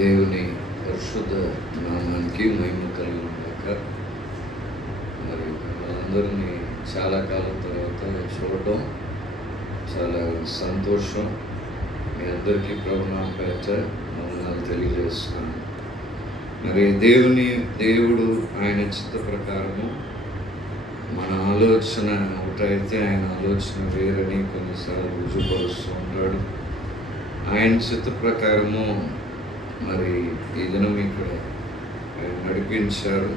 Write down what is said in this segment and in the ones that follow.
దేవుని పరిశుద్ధ నామానికి మహిమ కలుగుగాక. మరి మనందరినీ చాలా కాలం తర్వాత చూడటం చాలా సంతోషం. మీ అందరికీ ప్రభునామం పేరిట వందనాలు తెలియజేస్తున్నాను. మరి దేవుడు ఆయన చిత్త ప్రకారము, మన ఆలోచన ఒకటైతే ఆయన ఆలోచన వేరని కొన్నిసార్లు రుజుపరుస్తూ ఉంటాడు. ఆయన చిత్త ప్రకారము మరి ఈ దినం ఇక్కడ ఆయన నడిపించారు.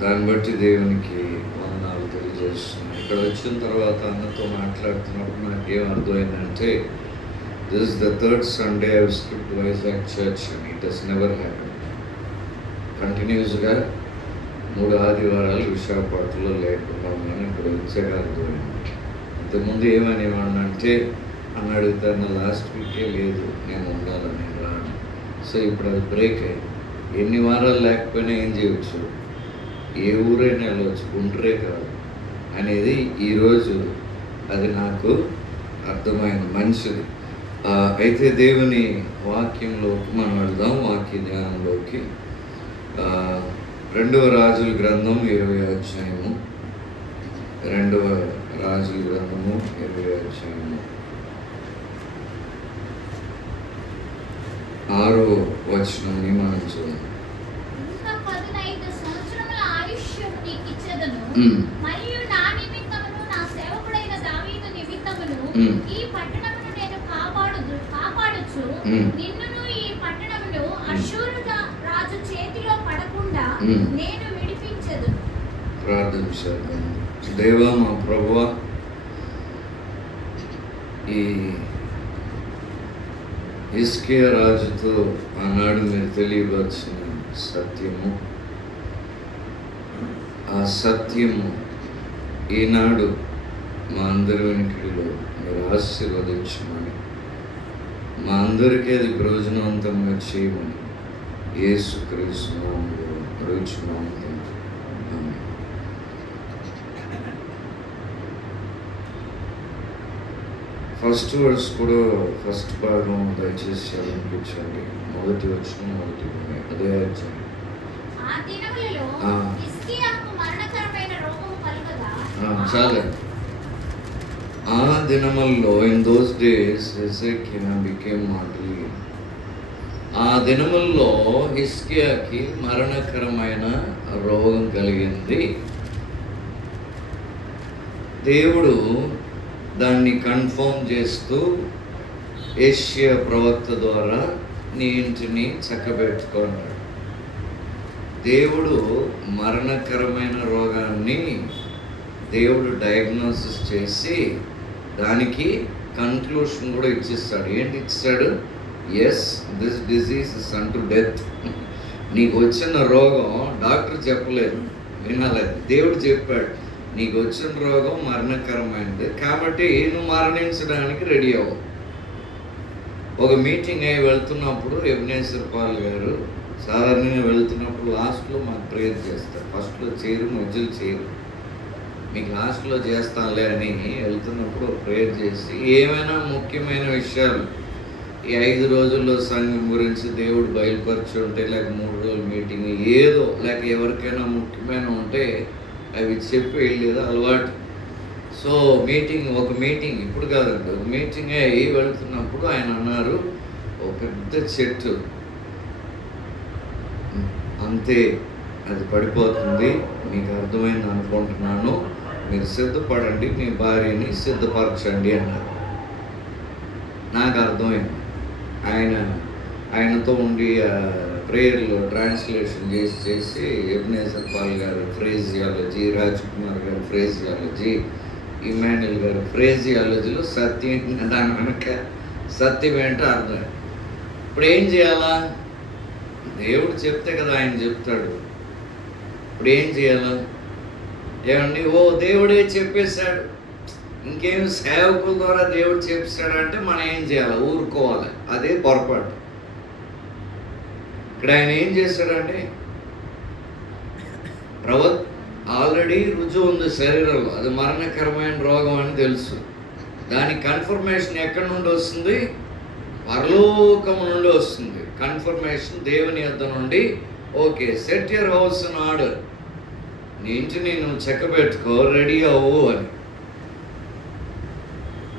దాన్ని బట్టి దేవునికి వందనాలు తెలియజేస్తున్నాను. ఇక్కడ వచ్చిన తర్వాత అన్నతో మాట్లాడుతున్నప్పుడు నాకు ఏం అర్థమైందంటే, this is the third Sunday I skipped Vizag church and it has never happen. కంటిన్యూస్గా 3 ఆదివారాలు విశాఖపట్నంలో లేకుండా ఉన్నాను. ఇక్కడ వచ్చాక అర్థమైంది. ఇంతకుముందు ఏమనేవాడినంటే అన్నాడు, తన లాస్ట్ వీకే లేదు నేను ఉండాలని రాను. సో ఇప్పుడు అది బ్రేక్ అయింది. ఎన్ని వారాలు లేకపోయినా ఏం చేయవచ్చు, ఏ ఊరైనా వెళ్ళవచ్చు, గుంటూరే కాదు అనేది ఈరోజు అది నాకు అర్థమైంది. మంచిది. అయితే దేవుని వాక్యంలోకి మనం వెళ్దాం. వాక్య ధ్యానంలోకి 2వ రాజుల గ్రంథం 20వ అధ్యాయము. 2వ రాజుల గ్రంథము 20వ అధ్యాయము 6వ వచనాన్ని మనం చూద్దాం. మరియు నా నిమిత్తమును నా సేవకుడైన దావీదు నిమిత్తమును ఈ పట్టణమును నేను కాపాడుచు నిన్నును ఈ పట్టణమును అష్షూరు రాజు చేతిలో పడకుండా నేను విడిపించెదను. ప్రార్థన చేద్దాం. దేవా మా ప్రభువా, ఈ హిజ్కియా రాజుతో ఆనాడు మీరు తెలియవలసిన సత్యము, ఆ సత్యము ఈనాడు మా అందరి వెనుకడిలో మీరు ఆశీర్వదించమని, మా అందరికీ అది ప్రయోజనవంతంగా చేయమని యేసుక్రీస్తు నామములో అడుగుచున్నాము. ఫస్ట్ వర్డ్స్ కూడా ఫస్ట్ భాగం దయచేసి చదివించండి. మొదటి వచనం మొదటి అదే అధ్యాయం. చాలా ఆ దినముల్లో in those days Hezekiah became mortally ill. ఆ దినముల్లో హిజ్కియాకి మరణకరమైన రోగం కలిగింది. దేవుడు దాన్ని కన్ఫర్మ్ చేస్తూ యెషయా ప్రవక్త ద్వారా నీ ఇంటిని చక్కబెట్టుకున్నాడు. దేవుడు మరణకరమైన రోగాన్ని దేవుడు డయాగ్నోసిస్ చేసి దానికి కన్క్లూషన్ కూడా ఇచ్చిస్తాడు. ఏంటి ఇచ్చాడు? Yes, this disease is unto death. నీకు వచ్చిన రోగం డాక్టర్ చెప్పలేదు, వినాలేదు, దేవుడు చెప్పాడు. నీకు వచ్చిన రోగం మరణకరమైనది కాబట్టి నువ్వు మరణించడానికి రెడీ అవ్వు. ఒక మీటింగ్ అయి వెళ్తున్నప్పుడు ఎబ్నేసర్ పాల్ గారు సాధారణంగా వెళ్తున్నప్పుడు లాస్ట్లో మాకు ప్రేయర్ చేస్తారు. ఫస్ట్లో చేయరు, మధ్యలో చేయరు, మీకు లాస్ట్లో చేస్తానులే అని వెళ్తున్నప్పుడు ప్రేయర్ చేసి ఏమైనా ముఖ్యమైన విషయాలు ఈ 5 రోజుల్లో సంఘం గురించి దేవుడు బయలుపరిచి ఉంటే, లేక 3 రోజుల మీటింగ్ ఏదో, లేక ఎవరికైనా ముఖ్యమైన ఉంటే అవి చెప్పి వెళ్ళేది అలవాటు. సో ఒక మీటింగ్ ఇప్పుడు కాదండి, ఒక మీటింగ్ అయ్యి వెళుతున్నప్పుడు ఆయన అన్నారు, ఒక పెద్ద చెట్టు అంతే, అది పడిపోతుంది, మీకు అర్థమైంది అనుకుంటున్నాను, మీరు సిద్ధపడండి, మీ భార్యని సిద్ధపరచండి అన్నారు. నాకు అర్థమైంది. ఆయనతో ఉండి ప్రేయర్లో ట్రాన్స్లేషన్ చేసి ఎబ్నేసర్ పాల్ గారు ఫ్రేజియాలజీ, రాజ్ కుమార్ గారు ఫ్రేజియాలజీ, ఇమాన్యుల్ గారు ఫ్రేజియాలజీలో సత్యం, దాని వెనక సత్యం ఏంటో అర్థం. ఇప్పుడు ఏం చేయాలా? దేవుడు చెప్తే కదా ఆయన చెప్తాడు. ఇప్పుడు ఏం చేయాలా? ఏమండి, దేవుడే చెప్పేశాడు, ఇంకేం సేవకుల ద్వారా దేవుడు చెప్పాడంటే మనం ఏం చేయాలి? ఊరుకోవాలి. అదే పొరపాటు. ఇక్కడ ఆయన ఏం చేశాడంటే, ఆల్రెడీ రుజువు ఉంది శరీరంలో, అది మరణకరమైన రోగం అని తెలుసు. దాని కన్ఫర్మేషన్ ఎక్కడి నుండి వస్తుంది? పరలోకము నుండి వస్తుంది కన్ఫర్మేషన్, దేవుని యొద్ద నుండి. Okay, set your house in order, నీ ఇంటిని నువ్వు చక్కబెట్టుకో, రెడీ అవ్వు అని.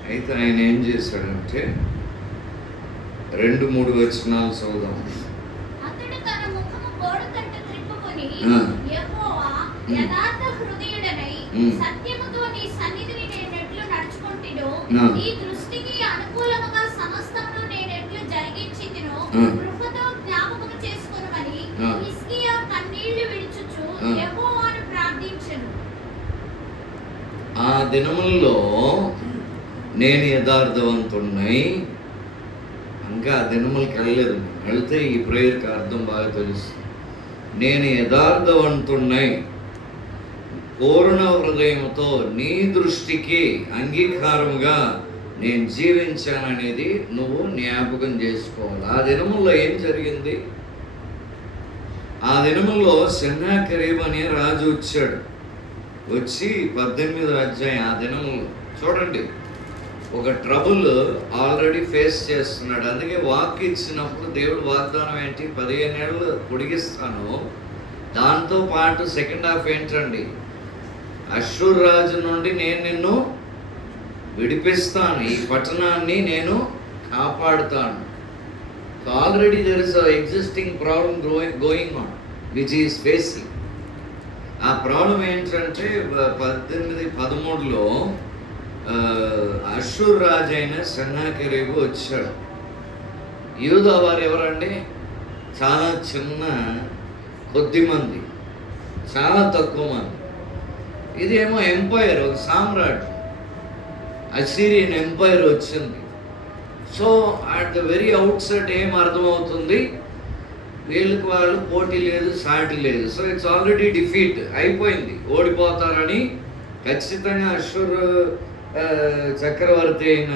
అయితే ఆయన ఏం చేశాడంటే 2-3 వచనాలు చదువుదాం. అతడు తన ముఖము గోడు తట్టు త్రిప్పుకొని, ఆ. యెహోవా యథార్థ హృదయుడనై సత్యముతో నీ సన్నిధిని నేనెట్లు నడుచుకుంటినో, ఆ. నీ దృష్టికి అనుకూలముగా సమస్తమును నేనెట్లు జరిగించితినో ఆ. కృపతో జ్ఞాపకము చేసుకొనుమని ఆ. హిజ్కియా కన్నీళ్లు విడుచుచు ఆ. యెహోవాను ప్రార్థించెను. ఆ దినముల్లో నేను యథార్థవంతున్నై, ఇంకా ఆ దినములకి వెళ్ళలేదు. వెళ్తే ఈ ప్రేయర్కి అర్థం బాగా తెలుస్తుంది. నేను యథార్థవంతున్నై, పూర్ణ హృదయంతో నీ దృష్టికి అంగీకారముగా నేను జీవించాననేది నువ్వు జ్ఞాపకం చేసుకోవాలి. ఆ దినముల్లో ఏం జరిగింది? ఆ దినముల్లో సెన్నాకెరీబు అనే రాజు వచ్చాడు. వచ్చి 18వ అధ్యాయం, ఆ దినముల్లో చూడండి, ఒక ట్రబుల్ ఆల్రెడీ ఫేస్ చేస్తున్నాడు. అందుకే వాక్ ఇచ్చినప్పుడు దేవుడు వాగ్దానం ఏంటి? 15 ఏళ్ళు పొడిగిస్తాను. దాంతో పాటు సెకండ్ హాఫ్ ఏంటండి? అష్షూరు రాజు నుండి నేను నిన్ను విడిపిస్తాను, ఈ పట్టణాన్ని నేను కాపాడుతాను. Already there is existing problem going on which is facing. ఆ ప్రాబ్లం ఏంటంటే 18-13లో అష్షూరు రాజు అయిన సెన్నాకెరీబు వచ్చాడు. యూదా వారు ఎవరండి? చాలా చిన్న కొద్ది మంది, చాలా తక్కువ మంది. ఇదేమో ఎంపైర్, ఒక సామ్రాట్, అసిరియన్ ఎంపైర్ వచ్చింది. So at the very outset ఏం అర్థమవుతుంది? వీళ్ళకి వాళ్ళు పోటీ లేదు, సాటి లేదు. సో ఇట్స్ ఆల్రెడీ డిఫీట్ అయిపోయింది, ఓడిపోతారని ఖచ్చితంగా అష్షూరు చక్రవర్తి అయిన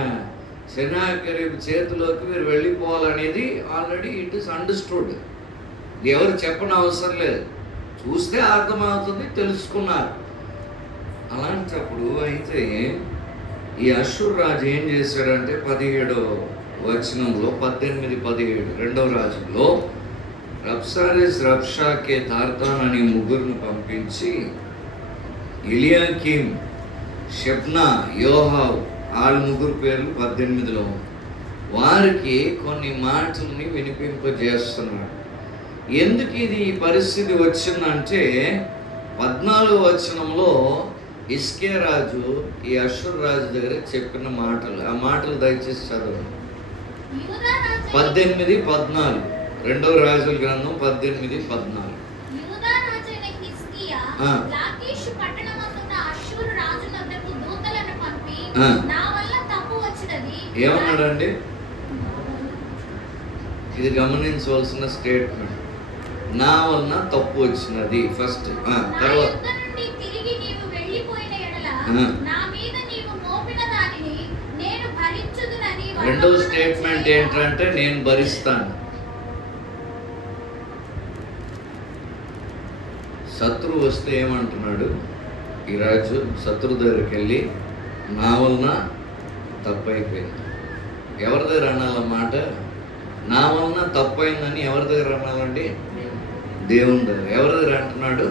సెనాకెరీబు చేతిలోకి మీరు వెళ్ళిపోవాలనేది ఆల్రెడీ ఇట్ ఇస్ అండర్స్టూడ్. ఎవరు చెప్పని అవసరం లేదు, చూస్తే అర్థమవుతుంది, తెలుసుకున్నారు. అలాంటప్పుడు అయితే ఈ అష్షూరు రాజు ఏం చేశాడంటే 17వ వచనంలో 18-17 రెండవ రాజులో రబ్సారేస్, రబ్షాకే, తార్తాన్ అనే ముగ్గురిని పంపించి ఎలియాకీం, షెబ్నా, యోహావ్, వాళ్ళ ముగ్గురు పేర్లు 18లో వారికి కొన్ని మాటల్ని వినిపింపజేస్తున్నాడు. ఎందుకు ఇది ఈ పరిస్థితి వచ్చిందంటే 14వ వచనంలో హిజ్కియా రాజు ఈ అష్షూరు రాజు దగ్గర చెప్పిన మాటలు, ఆ మాటలు దయచేసి చదవండి. 18-14 రెండవ రాజుల గ్రంథం 18-14. యూదా రాజైన హిజ్కియా లాకీషు పట్టణమందున్న అష్షూరు రాజు వద్దకు దూతలను పంపి, నా వల్ల తప్పు వచ్చినది. ఏమన్నాడండి? ఇది గమనించవలసిన స్టేట్మెంట్. నా వలన తప్పు వచ్చినది ఫస్ట్. తర్వాత తిరిగి నీవు వెళ్ళిపోయిన ఎడల నా మీద నీవు మోపిన దానిని నేను భరించుదునని. రెండో స్టేట్మెంట్ ఏంటంటే నేను భరిస్తాను. శత్రువు వస్తే ఏమంటున్నాడు ఈ రాజు? శత్రు దగ్గరికి వెళ్ళి నా వలన తప్పు అయిపోయింది. ఎవరి దగ్గర అనాలన్నమాట? నా వలన తప్పు అయిందని ఎవరి దగ్గర అనాలండి? దేవుని దగ్గర. ఎవరి దగ్గర అంటున్నాడు?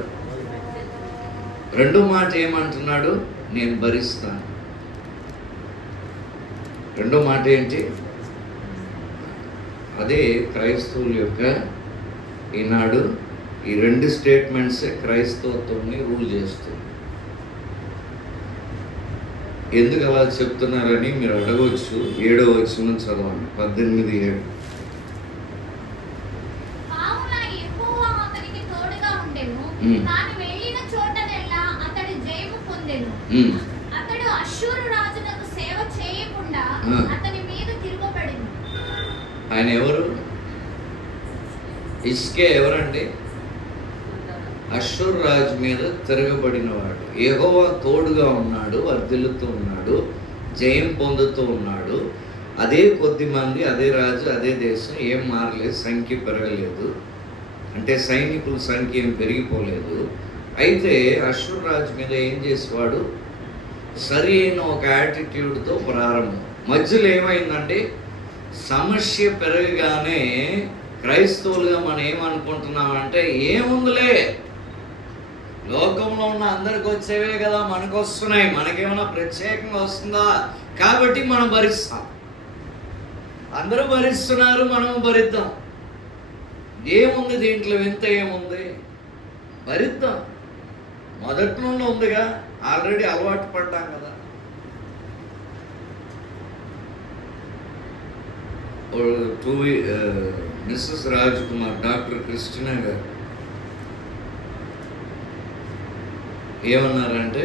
రెండో మాట ఏమంటున్నాడు? నేను భరిస్తాను. రెండో మాట ఏంటి? అదే క్రైస్తవుల యొక్క ఈనాడు ఈ రెండు స్టేట్మెంట్సే క్రైస్తవత్వాన్ని రూల్ చేస్తుంది. ఎందుకు అలా చెప్తున్నారని మీరు అడగవచ్చు. 7వ వచనం చదవండి, 18:7. కావున యెహోవా అతనికి తోడుగా ఉండెను, తాను వెళ్ళిన చోటనెల్లా అతడు జయము పొందెను. అతడు అష్షూరు రాజునకు సేవ చేయకుండా అతని మీద తిరుగుబడెను. ఆయన ఎవరు? హిజ్కియా ఎవరండి? అష్షూరు రాజు మీద తిరగబడినవాడు. యెహోవా తోడుగా ఉన్నాడు, వర్ధిల్లుతూ ఉన్నాడు, జయం పొందుతూ ఉన్నాడు. అదే కొద్ది మంది, అదే రాజు, అదే దేశం, ఏం మారలేదు, సంఖ్య పెరగలేదు. అంటే సైనికుల సంఖ్య ఏం పెరిగిపోలేదు. అయితే అష్షూరు రాజు మీద ఏం చేసేవాడు? సరి అయిన ఒక యాటిట్యూడ్తో ప్రారంభం. మధ్యలో ఏమైందండి? సమస్య పెరగగానే క్రైస్తవులుగా మనం ఏమనుకుంటున్నామంటే, ఏముందిలే లోకంలో ఉన్న అందరికి వచ్చేవే కదా మనకు వస్తున్నాయి, మనకేమైనా ప్రత్యేకంగా వస్తుందా, కాబట్టి మనం భరిస్తాం. అందరూ భరిస్తున్నారు, మనం భరిద్దాం. ఏముంది దీంట్లో, వింత ఏముంది, భరిద్దాం. మొదటి నుండి ఉందిగా, ఆల్రెడీ అలవాటు పడ్డాం కదా. Mrs Raj Kumar, doctor Christina గారు ఏమన్నారంటే,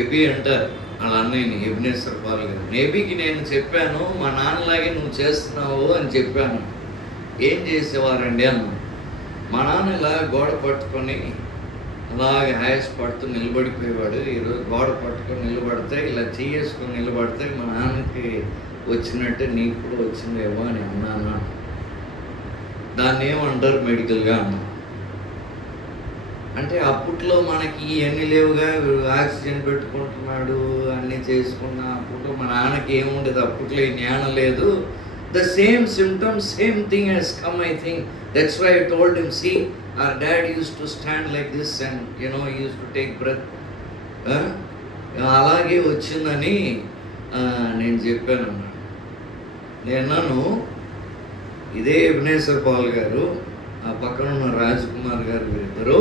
ఎబి అంటారు వాళ్ళ అన్నయ్యని, ఎబినేశ్వర్ పాల్ గారు. ఎబికి నేను చెప్పాను, మా నాన్నలాగే నువ్వు చేస్తున్నావు అని చెప్పాను. ఏం చేసేవారండి అన్న. మా నాన్న ఇలా గోడ పట్టుకొని అలాగే హాయస్ పడుతూ నిలబడిపోయేవాడు. ఈరోజు గోడ పట్టుకొని నిలబడితే, ఇలా చేసుకొని నిలబడితే మా నాన్నకి వచ్చినట్టే నీకు కూడా వచ్చిందేమో అని అన్నాను. దాన్ని ఏమంటారు మెడికల్గా అన్నా. అంటే అప్పట్లో మనకి ఇవన్నీ లేవుగా, ఆక్సిజన్ పెట్టుకుంటున్నాడు అన్నీ చేసుకున్నా. అప్పట్లో మా నాన్నకి ఏముండేది, అప్పట్లో ఈ జ్ఞానం లేదు. The same symptoms, same thing he's come, I think. That's why I told him, see our dad used to stand like this and he used to take breath. అలాగే వచ్చిందని నేను చెప్పాను అన్నాడు. నేను ఇదే ఎబినేశ్వర్ పాల్ గారు, ఆ పక్కన ఉన్న రాజ్ కుమార్ గారు, వీరిద్దరూ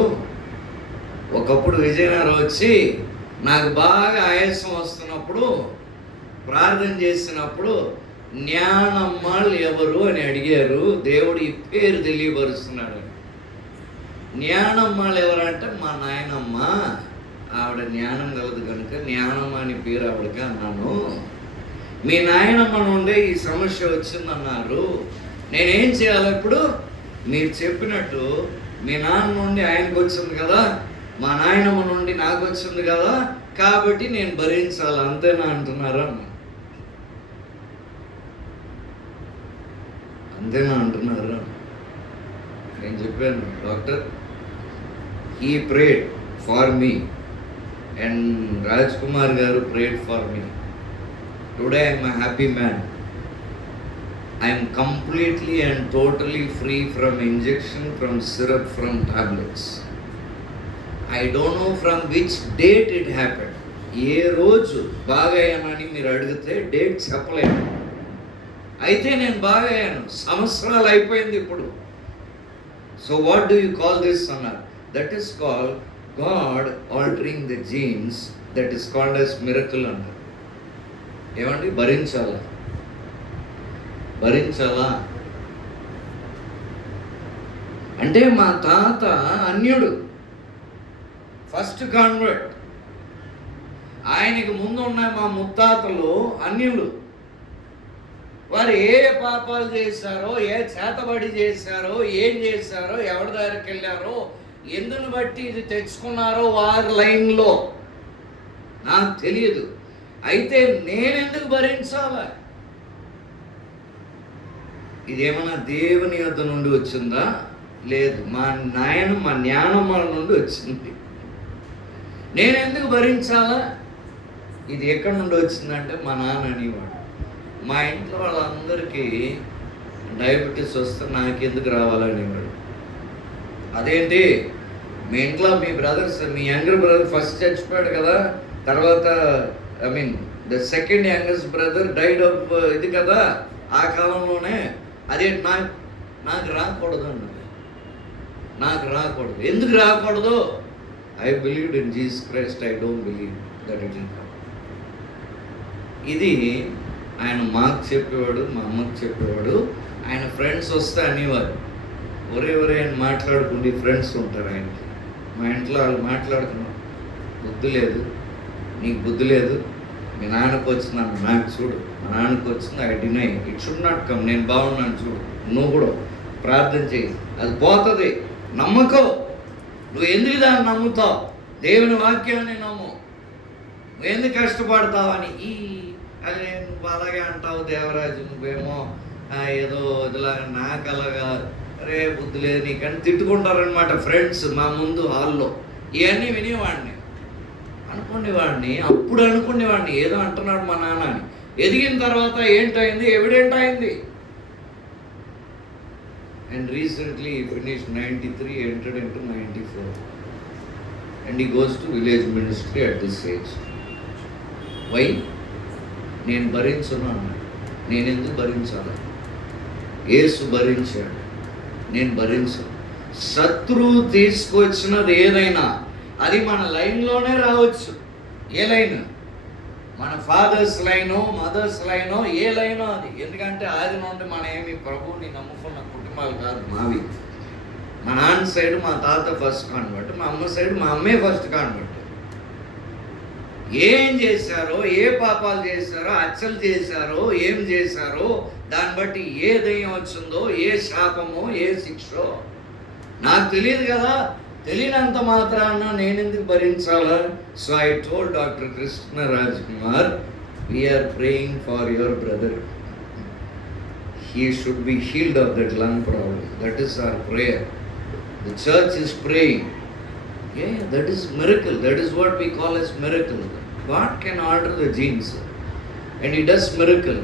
ఒకప్పుడు విజయనగరం వచ్చి నాకు బాగా ఆయాసం వస్తున్నప్పుడు ప్రార్థన చేసినప్పుడు జ్ఞానమ్మాళ్ళు ఎవరు అని అడిగారు. దేవుడు ఈ పేరు తెలియపరుస్తున్నాడు. జ్ఞానమ్మాళ్ళు ఎవరంటే మా నాయనమ్మ, ఆవిడ జ్ఞానం కలదు కనుక జ్ఞానమ్మ అని పేరు ఆవిడకి అన్నాను. మీ నాయనమ్మ నుండే ఈ సమస్య వచ్చిందన్నారు. నేనేం చేయాలి ఇప్పుడు? మీరు చెప్పినట్టు మీ నాన్న నుండి ఆయనకు వచ్చింది కదా, మా నాయనమ్మ నుండి నాకు వచ్చింది కదా, కాబట్టి నేను భరించాలి, అంతేనా అంటున్నారా? అంతేనా అంటున్నారా? నేను చెప్పాను, doctor, he prayed for me and Raj Kumar garu prayed for me. Today I am a happy man. I am completely and totally free from injection, from syrup, from tablets. I don't know from which date it happened. ఏ రోజు బాగా అయ్యానని మీరు అడిగితే date చెప్పలేను. అయితే నేను బాగా అయ్యాను, సంవత్సరాలు అయిపోయింది ఇప్పుడు. So what do you call this అన్నారు? That is called God altering the genes. That is called as miracle అన్నారు. ఏమండి? భరించాలా? భరించాలా అంటే మా తాత అన్యుడు, ఫస్ట్ కాన్వర్ట్. ఆయనకి ముందు ఉన్న మా ముత్తాతలు అన్యులు. వారు ఏ పాపాలు చేశారో, ఏ చేతబడి చేశారో, ఏం చేశారో, ఎవరి దగ్గరికి వెళ్ళారో, ఎందుని బట్టి ఇది తెచ్చుకున్నారో వారి లైన్లో నాకు తెలియదు. అయితే నేనెందుకు భరించాలా? ఇదేమన్నా దేవుని యొద్ద నుండి వచ్చిందా? లేదు, మా జ్ఞానమ్మ నుండి వచ్చింది. నేనెందుకు భరించాలా? ఇది ఎక్కడి నుండి వచ్చిందంటే మా నాన్న అనేవాడు. మా ఇంట్లో వాళ్ళందరికీ డయాబెటీస్ వస్తే నాకెందుకు రావాలనేవాడు. అదేంటి, మీ ఇంట్లో మీ బ్రదర్స్, మీ యంగర్ బ్రదర్ ఫస్ట్ చచ్చిపోయాడు కదా, తర్వాత the second youngest brother died of ఇది కదా ఆ కాలంలోనే, అదే నాకు రాకూడదు అన్నది. నాకు రాకూడదు. ఎందుకు రాకూడదు? I believed in Jesus Christ, I don't believe that it will come. ఇది ఆయన మాకు చెప్పేవాడు, మా అమ్మకు చెప్పేవాడు. ఆయన ఫ్రెండ్స్ వస్తే అనేవారు, ఒరే అని మాట్లాడుకుంటే ఫ్రెండ్స్ ఉంటారు ఆయనకి. మా ఇంట్లో వాళ్ళు మాట్లాడుకున్నాం, బుద్ధి లేదు, నీకు బుద్ధి లేదు, మీ నాన్నకు వచ్చిందన్న, నాకు చూడు, మా నాన్నకు వచ్చింది, I deny, it should not come, నేను బాగున్నాను చూడు, నువ్వు కూడా ప్రార్థన చేయి, అది పోతుంది, నమ్మకం. నువ్వు ఎందుకు దాన్ని నమ్ముతావు? దేవుని వాక్యాన్ని నమ్ము. నువ్వు ఎందుకు కష్టపడతావని అదే నువ్వు అలాగే అంటావు దేవరాజు, నువ్వేమో ఏదో ఇదిలాగా నాకు అలాగా, అరే బుద్ధి లేదు నీకని తిట్టుకుంటారనమాట ఫ్రెండ్స్ మా ముందు హాల్లో. ఇవన్నీ వినేవాడిని, అనుకునేవాడిని, అప్పుడు అనుకునేవాడిని ఏదో అంటున్నాడు మా నాన్న అని. ఎదిగిన తర్వాత ఏంటైంది? ఎవిడెంట్ అయింది. and recently he finished 93, entered into 94, and he goes to village ministry at this age. Why? నేను భరించను అన్నాడు. నేను ఎందుకు భరించాలి? యేసు భరించాడు, నేను భరించను. శత్రువు తీసుకొచ్చినది ఏదైనా అది మన లైన్లోనే రావచ్చు. ఏ లైన్? మన ఫాదర్స్ లైనో, మదర్స్ లైనో, ఏ లైనో అది. ఎందుకంటే ఆది నుండి మన ఏమి ప్రభువుని నమ్ముకున్న కుటుంబాలు కాదు మావి. మా నాన్న సైడ్ మా తాత ఫస్ట్ కాన్వర్ట్, మా అమ్మ సైడ్ మా అమ్మే ఫస్ట్ కాన్వర్ట్. ఏం చేశారో, ఏ పాపాలు చేశారో, హత్యలు చేశారో, ఏం చేశారో దాన్ని బట్టి ఏ దయ్యం వచ్చిందో, ఏ శాపమో, ఏ శిక్షో నాకు తెలియదు కదా. తెలియనంత మాత్రాన నేను ఎందుకు భరించాలా? So I told doctor Krishna Raj Kumar, we're praying for your brother. He should be healed of that lung problem. That is our prayer. The church is praying. Yeah, that is miracle. That is what we call as miracle. God can alter the genes and He does miracle.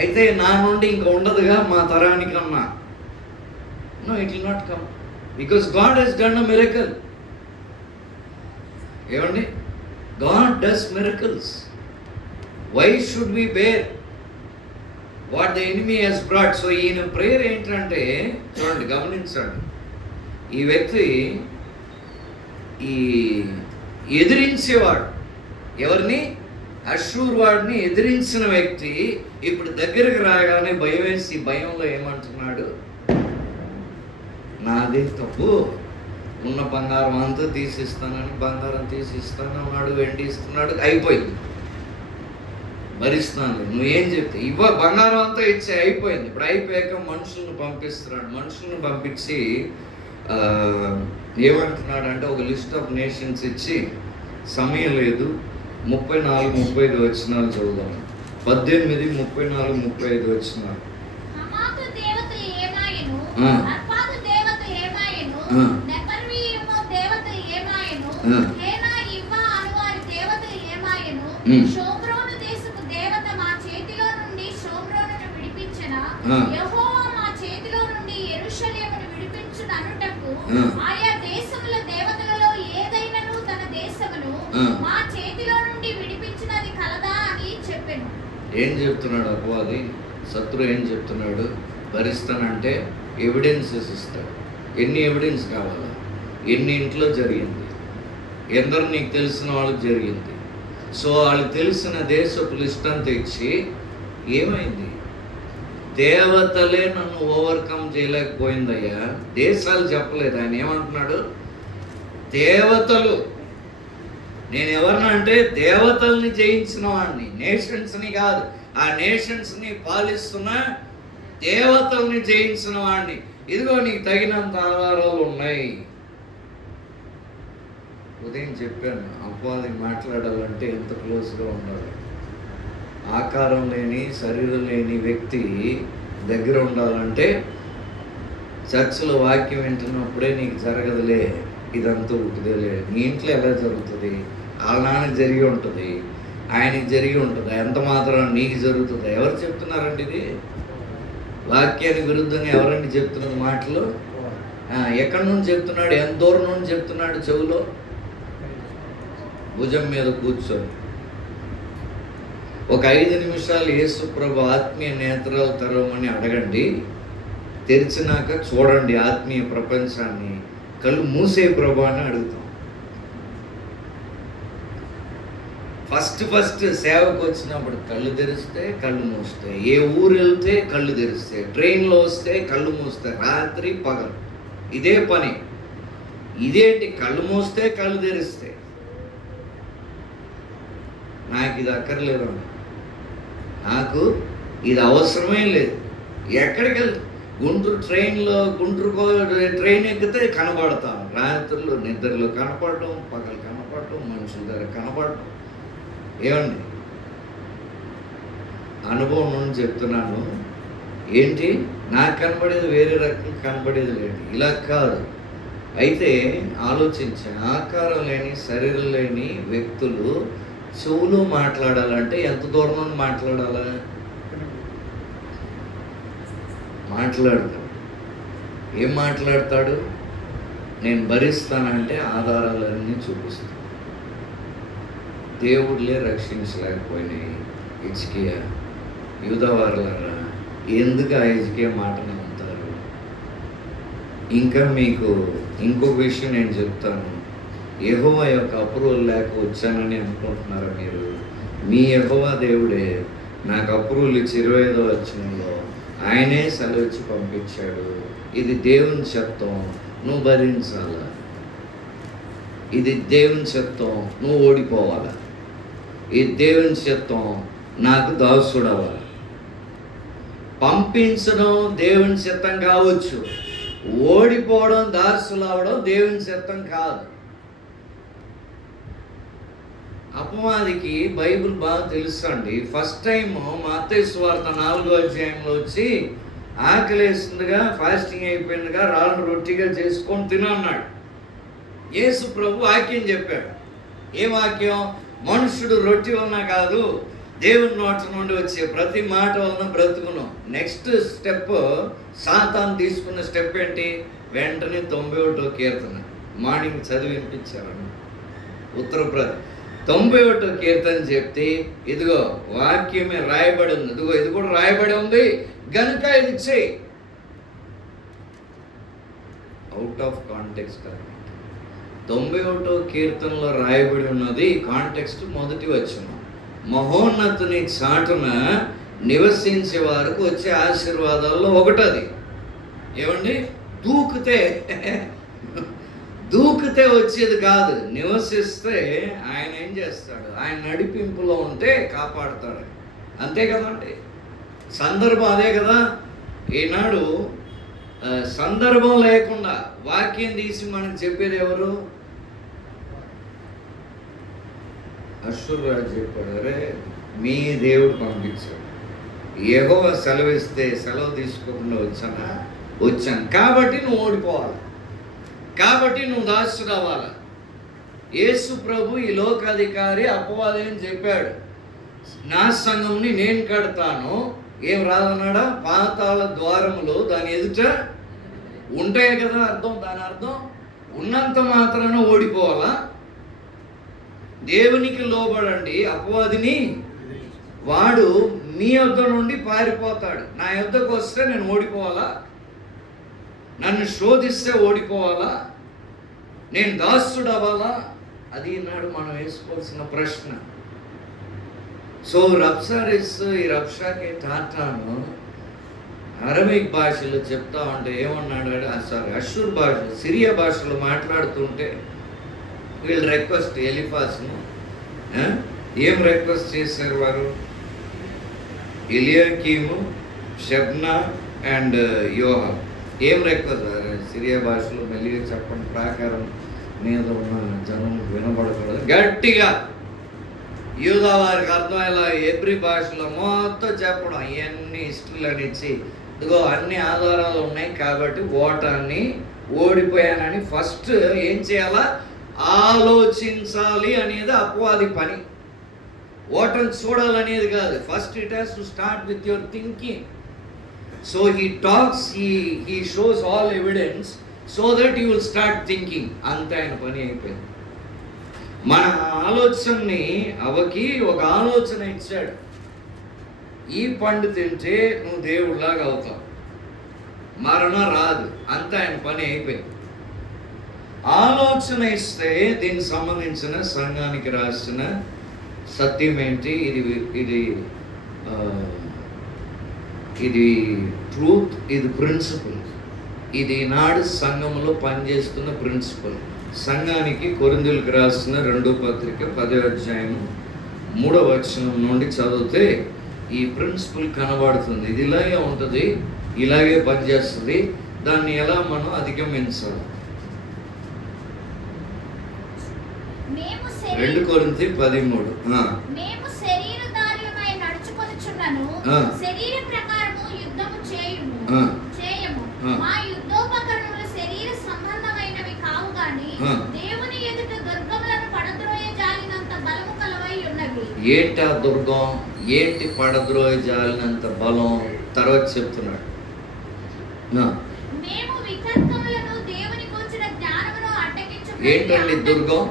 అయితే నా నుండి ఇంకా ఉండదుగా మా తరానికన్నా. No, it will not come. Because God has done a miracle. ఏమండి? God does miracles. Why should we bear what the enemy has brought? So ఈయన prayer ఏంటంటే చూడండి, గమనించండి. ఈ వ్యక్తి ఈ ఎదిరించేవాడు ఎవరిని? అషూర్ వాడిని ఎదిరించిన వ్యక్తి ఇప్పుడు దగ్గరకు రాగానే భయం వేసి భయంలో ఏమంటున్నాడు? నాదే తప్పు, ఉన్న బంగారం అంతా తీసిస్తానని బంగారం తీసిస్తానన్నాడు, వెండి ఇస్తున్నాడు, అయిపోయింది, భరిస్తున్నాను. నువ్వేం చెప్తే బంగారం అంతా ఇచ్చి అయిపోయింది. ఇప్పుడు అయిపోయాక మనుషులను పంపిస్తున్నాడు. మనుషులను పంపించి ఏమంటున్నాడు అంటే ఒక లిస్ట్ ఆఫ్ నేషన్స్ ఇచ్చి, సమయం లేదు, 34, 35 వచనాలు చదువుదాం. 18, 34, 35 వచనాలు. ఆయా దేశముల దేవతలలో ఏదైనను తన దేశమును మా చేతిలో నుండి విడిపించినది కలదా అని చెప్పాను. ఏం చెప్తున్నాడు అపవాది? శత్రు ఏం చెప్తున్నాడు? భరిస్తానంటే ఎవిడెన్సెస్ ఇస్తాడు. ఎన్ని ఎవిడెన్స్ కావాలా? ఎన్ని ఇంట్లో జరిగింది, ఎందరు నీకు తెలిసిన వాళ్ళకి జరిగింది. సో వాళ్ళకి తెలిసిన దేశపు లిస్ట్ అంతా ఇచ్చి ఏమైంది? దేవతలే నన్ను ఓవర్కమ్ చేయలేకపోయిందయ్యా. దేశాలు చెప్పలేదు. ఆయన ఏమంటున్నాడు? దేవతలు. నేను ఎవరినంటే దేవతల్ని జయించిన వాడిని, నేషన్స్ని కాదు. ఆ నేషన్స్ని పాలిస్తున్న దేవతల్ని జయించిన వాడిని. ఇదిగో నీకు తగినంత ఆధారాలు ఉన్నాయి. ఉదయం చెప్పాను, అపవాది మాట్లాడాలంటే ఎంత క్లోజ్గా ఉండాలి. ఆకారం లేని, శరీరం లేని వ్యక్తి దగ్గర ఉండాలంటే చర్చిలో వాక్యం వింటున్నప్పుడే నీకు జరగదులే, ఇదంతా ఉట్టిదేలే. నీ ఇంట్లో ఎలా జరుగుతుంది? వాళ్ళ నాన్నకి జరిగి ఉంటుంది, ఆయనకి జరిగి ఉంటుంది. ఎంత మాత్రం నీకు జరుగుతుంది? ఎవరు చెప్తున్నారండి ఇది? వాక్యానికి విరుద్ధంగా ఎవరండి చెప్తున్నది మాటలు? ఎక్కడి నుంచి చెప్తున్నాడు? ఎంత దూరం నుంచి చెప్తున్నాడు? చెవులో, భుజం మీద కూర్చొని ఒక 5 నిమిషాలు యేసు ప్రభు ఆత్మీయ నేత్రాలు తెరవమని అడగండి. తెరిచినాక చూడండి ఆత్మీయ ప్రపంచాన్ని. కళ్ళు మూసే ప్రభు అని అడుగుతాం. ఫస్ట్ సేవకు వచ్చినప్పుడు కళ్ళు తెరిస్తే, కళ్ళు మూస్తే, ఏ ఊరు వెళ్తే కళ్ళు తెరిస్తే, ట్రైన్లో వస్తే కళ్ళు మూస్తే, రాత్రి పగలు ఇదే పని. ఇదేంటి? కళ్ళు మూస్తే కళ్ళు తెరిస్తే. నాకు ఇది అక్కర్లేదు, నాకు ఇది అవసరమే లేదు. ఎక్కడికి వెళ్తా? గుంటూరు ట్రైన్ ఎక్కితే కనబడతాను. రాత్రులు నిద్రలో కనపడటం, పగలు కనపడటం, మనుషుల దగ్గర కనపడటం. ఏమండి? అనుభవం నుండి చెప్తున్నాను. ఏంటి? నాకు కనపడేది వేరే రకం కనపడేది లేదు, ఇలా కాదు. అయితే ఆలోచించే ఆకారం లేని, శరీరం లేని వ్యక్తులు చెవులో మాట్లాడాలంటే ఎంత దూరం నుండి మాట్లాడాలా? మాట్లాడతాం. ఏం మాట్లాడతాడు? నేను భరిస్తానంటే ఆధారాలన్నీ చూపిస్తాను. దేవుళ్ళే రక్షించలేకపోయినాయి హిజ్కియా. యూదావారులారా, ఎందుకు ఆ హిజ్కియా మాటను అంటారు? ఇంకా మీకు ఇంకొక విషయం నేను చెప్తాను. యెహోవా యొక్క అప్రూవల్ లేక వచ్చానని అనుకుంటున్నారా మీరు? మీ యెహోవా దేవుడే నాకు అప్రూవల్ ఇచ్చి 25వ వచనంలో ఆయనే సెలవిచ్చి పంపించాడు. ఇది దేవుని చిత్తం, నువ్వు భరించాలా. ఇది దేవుని చిత్తం, నువ్వు ఓడిపోవాలా. ఇది దేవుని చిత్తం, నాకు దాసుడవ్వాలి. పంపించడం దేవుని చిత్తం కావచ్చు, ఓడిపోవడం దాసులు అవడం దేవుని చిత్తం కాదు. అపవాదికి బైబిల్ బాగా తెలుసు అండి. ఫస్ట్ టైం మత్తయి సువార్త 4వ అధ్యాయంలో వచ్చి ఆకలేస్తుందిగా, ఫాస్టింగ్ అయిపోయిందిగా, రాళ్ళను రొట్టిగా చేసుకొని తినన్నాడు. యేసు ప్రభు వాక్యం చెప్పాడు. ఏ వాక్యం? మనుషుడు రొట్టి వలన కాదు, దేవుని నోట నుండి వచ్చే ప్రతి మాట వలన బ్రతుకును. నెక్స్ట్ స్టెప్ సాతాను తీసుకున్న స్టెప్ ఏంటి? వెంటనే 91వ కీర్తన మార్నింగ్ చదివి వినిపించారు. ఉత్తరప్రదేశ్ 91వ కీర్తన చెప్తే, ఇదిగో వాక్యమే రాయబడి ఉంది, ఇదిగో ఇది కూడా రాయబడి ఉంది గనుక ఇది చెయ్యి. Out of context. 91వ కీర్తనలో రాయబడి ఉన్నది కాంటెక్స్ట్ మొదటి వచనం. మహోన్నతుని చాటున నివసించే వారికి వచ్చే ఆశీర్వాదాల్లో ఒకటది. ఏమండి? దూకితే వచ్చేది కాదు, నివసిస్తే ఆయన ఏం చేస్తాడు? ఆయన నడిపింపులో ఉంటే కాపాడుతాడు. అంతే కదండి, సందర్భం అదే కదా. ఈనాడు సందర్భం లేకుండా వాక్యం తీసి మనకు చెప్పేది ఎవరు? అష్షూరు రాజు చెప్పాడు, అరే మీ దేవుడు పంపించాడు, యెహోవా సెలవిస్తే సెలవు తీసుకోకుండా వచ్చాను కాబట్టి నువ్వు ఓడిపోవాలి, కాబట్టి నువ్వు దాసుడు అవ్వాలి. యేసు ప్రభు ఈ లోకాధికారి అపవాదం చెప్పాడు, నా సంఘంని నేను కడతాను, ఏం రాదన్నాడా? పాతాళ ద్వారములు దాని ఎదుట ఉంటాయి కదా. అర్థం, దాని అర్థం ఉన్నంత మాత్రాన ఓడిపోవాలా? దేవునికి లోబడండి, అపవాదిని వాడు మీ యొద్ద నుండి పారిపోతాడు. నా యొద్దకు వస్తే నేను ఓడిపోవాలా? నన్ను శోధిస్తే ఓడిపోవాలా? నేను దాసుడు అవ్వాలా? అది నాడు మనం వేసుకోవాల్సిన ప్రశ్న. సో రబ్సారిస్, ఈ రబ్షాకే టాటాను అరబిక్ భాషలో చెప్తా ఉంటే ఏమన్నాడు? అష్షూర్ భాష, సిరియా భాషలో మాట్లాడుతుంటే వీళ్ళు రిక్వెస్ట్, ఎలిఫాస్ను ఏం రిక్వెస్ట్ చేశారు వారు? ఎలియాకీము, షెబ్నా అండ్ యోహా ఏం రిక్వెస్ట్? సిరియా భాషలో మెల్లిగా చెప్పండి, ప్రాకారం మీద ఉన్న జనం వినబడకూడదు, గట్టిగా యూదా వారికి అర్థమయ్యేలా ఎబ్రి భాషలో మొత్తం చెప్పడం. ఇవన్నీ హిస్టరీలను ఇచ్చి, ఇదిగో అన్ని ఆధారాలు ఉన్నాయి కాబట్టి ఓటాన్ని ఓడిపోయానని ఫస్ట్ ఏం చేయాలా? ఆలోచించాలి అనేది అపవాది పని. ఓటమి చూడాలనేది కాదు. First it has to start with your thinking. So he talks, he shows all evidence so that you will start thinking. అంతే ఆయన పని అయిపోయింది. మన ఆలోచనని అవకి ఒక ఆలోచన ఇచ్చాడు, ఈ పండు తింటే నువ్వు దేవుడిలాగా అవుతావు, మరణం రాదు. అంతే ఆయన పని అయిపోయింది. ఆలోచన ఇస్తే దీనికి సంబంధించిన సంఘానికి రాసిన సత్యం ఏంటి? ఇది ట్రూత్, ఇది ప్రిన్సిపల్. ఇది నాడు సంఘంలో పనిచేస్తున్న ప్రిన్సిపల్. సంఘానికి కొరింథీయులకు రాసిన 2వ పత్రిక 10వ అధ్యాయం 3వ వచనం నుండి చదివితే ఈ ప్రిన్సిపల్ కనబడుతుంది. ఇది ఇలాగే ఉంటుంది, ఇలాగే పనిచేస్తుంది. దాన్ని ఎలా మనం అధిగమించాలి? 2 కొరింథీ 13. మేము శరీరధారులమై నడుచుకొనుచున్నను, శరీర ప్రకారము యుద్ధము చేయము. మా యుద్ధోపకరణములు శరీర సంబంధమైనవి కావు గాని దేవుని ఎదుట దుర్గములను పడద్రోయ జాలినంత బలము కలవై ఉన్నవి. ఏంటి ఆ దుర్గం? ఏంటి పడద్రోయ జాలినంత బలం? తర్వాత చెప్తున్నాడు, మేము ఏంటండి దుర్గం?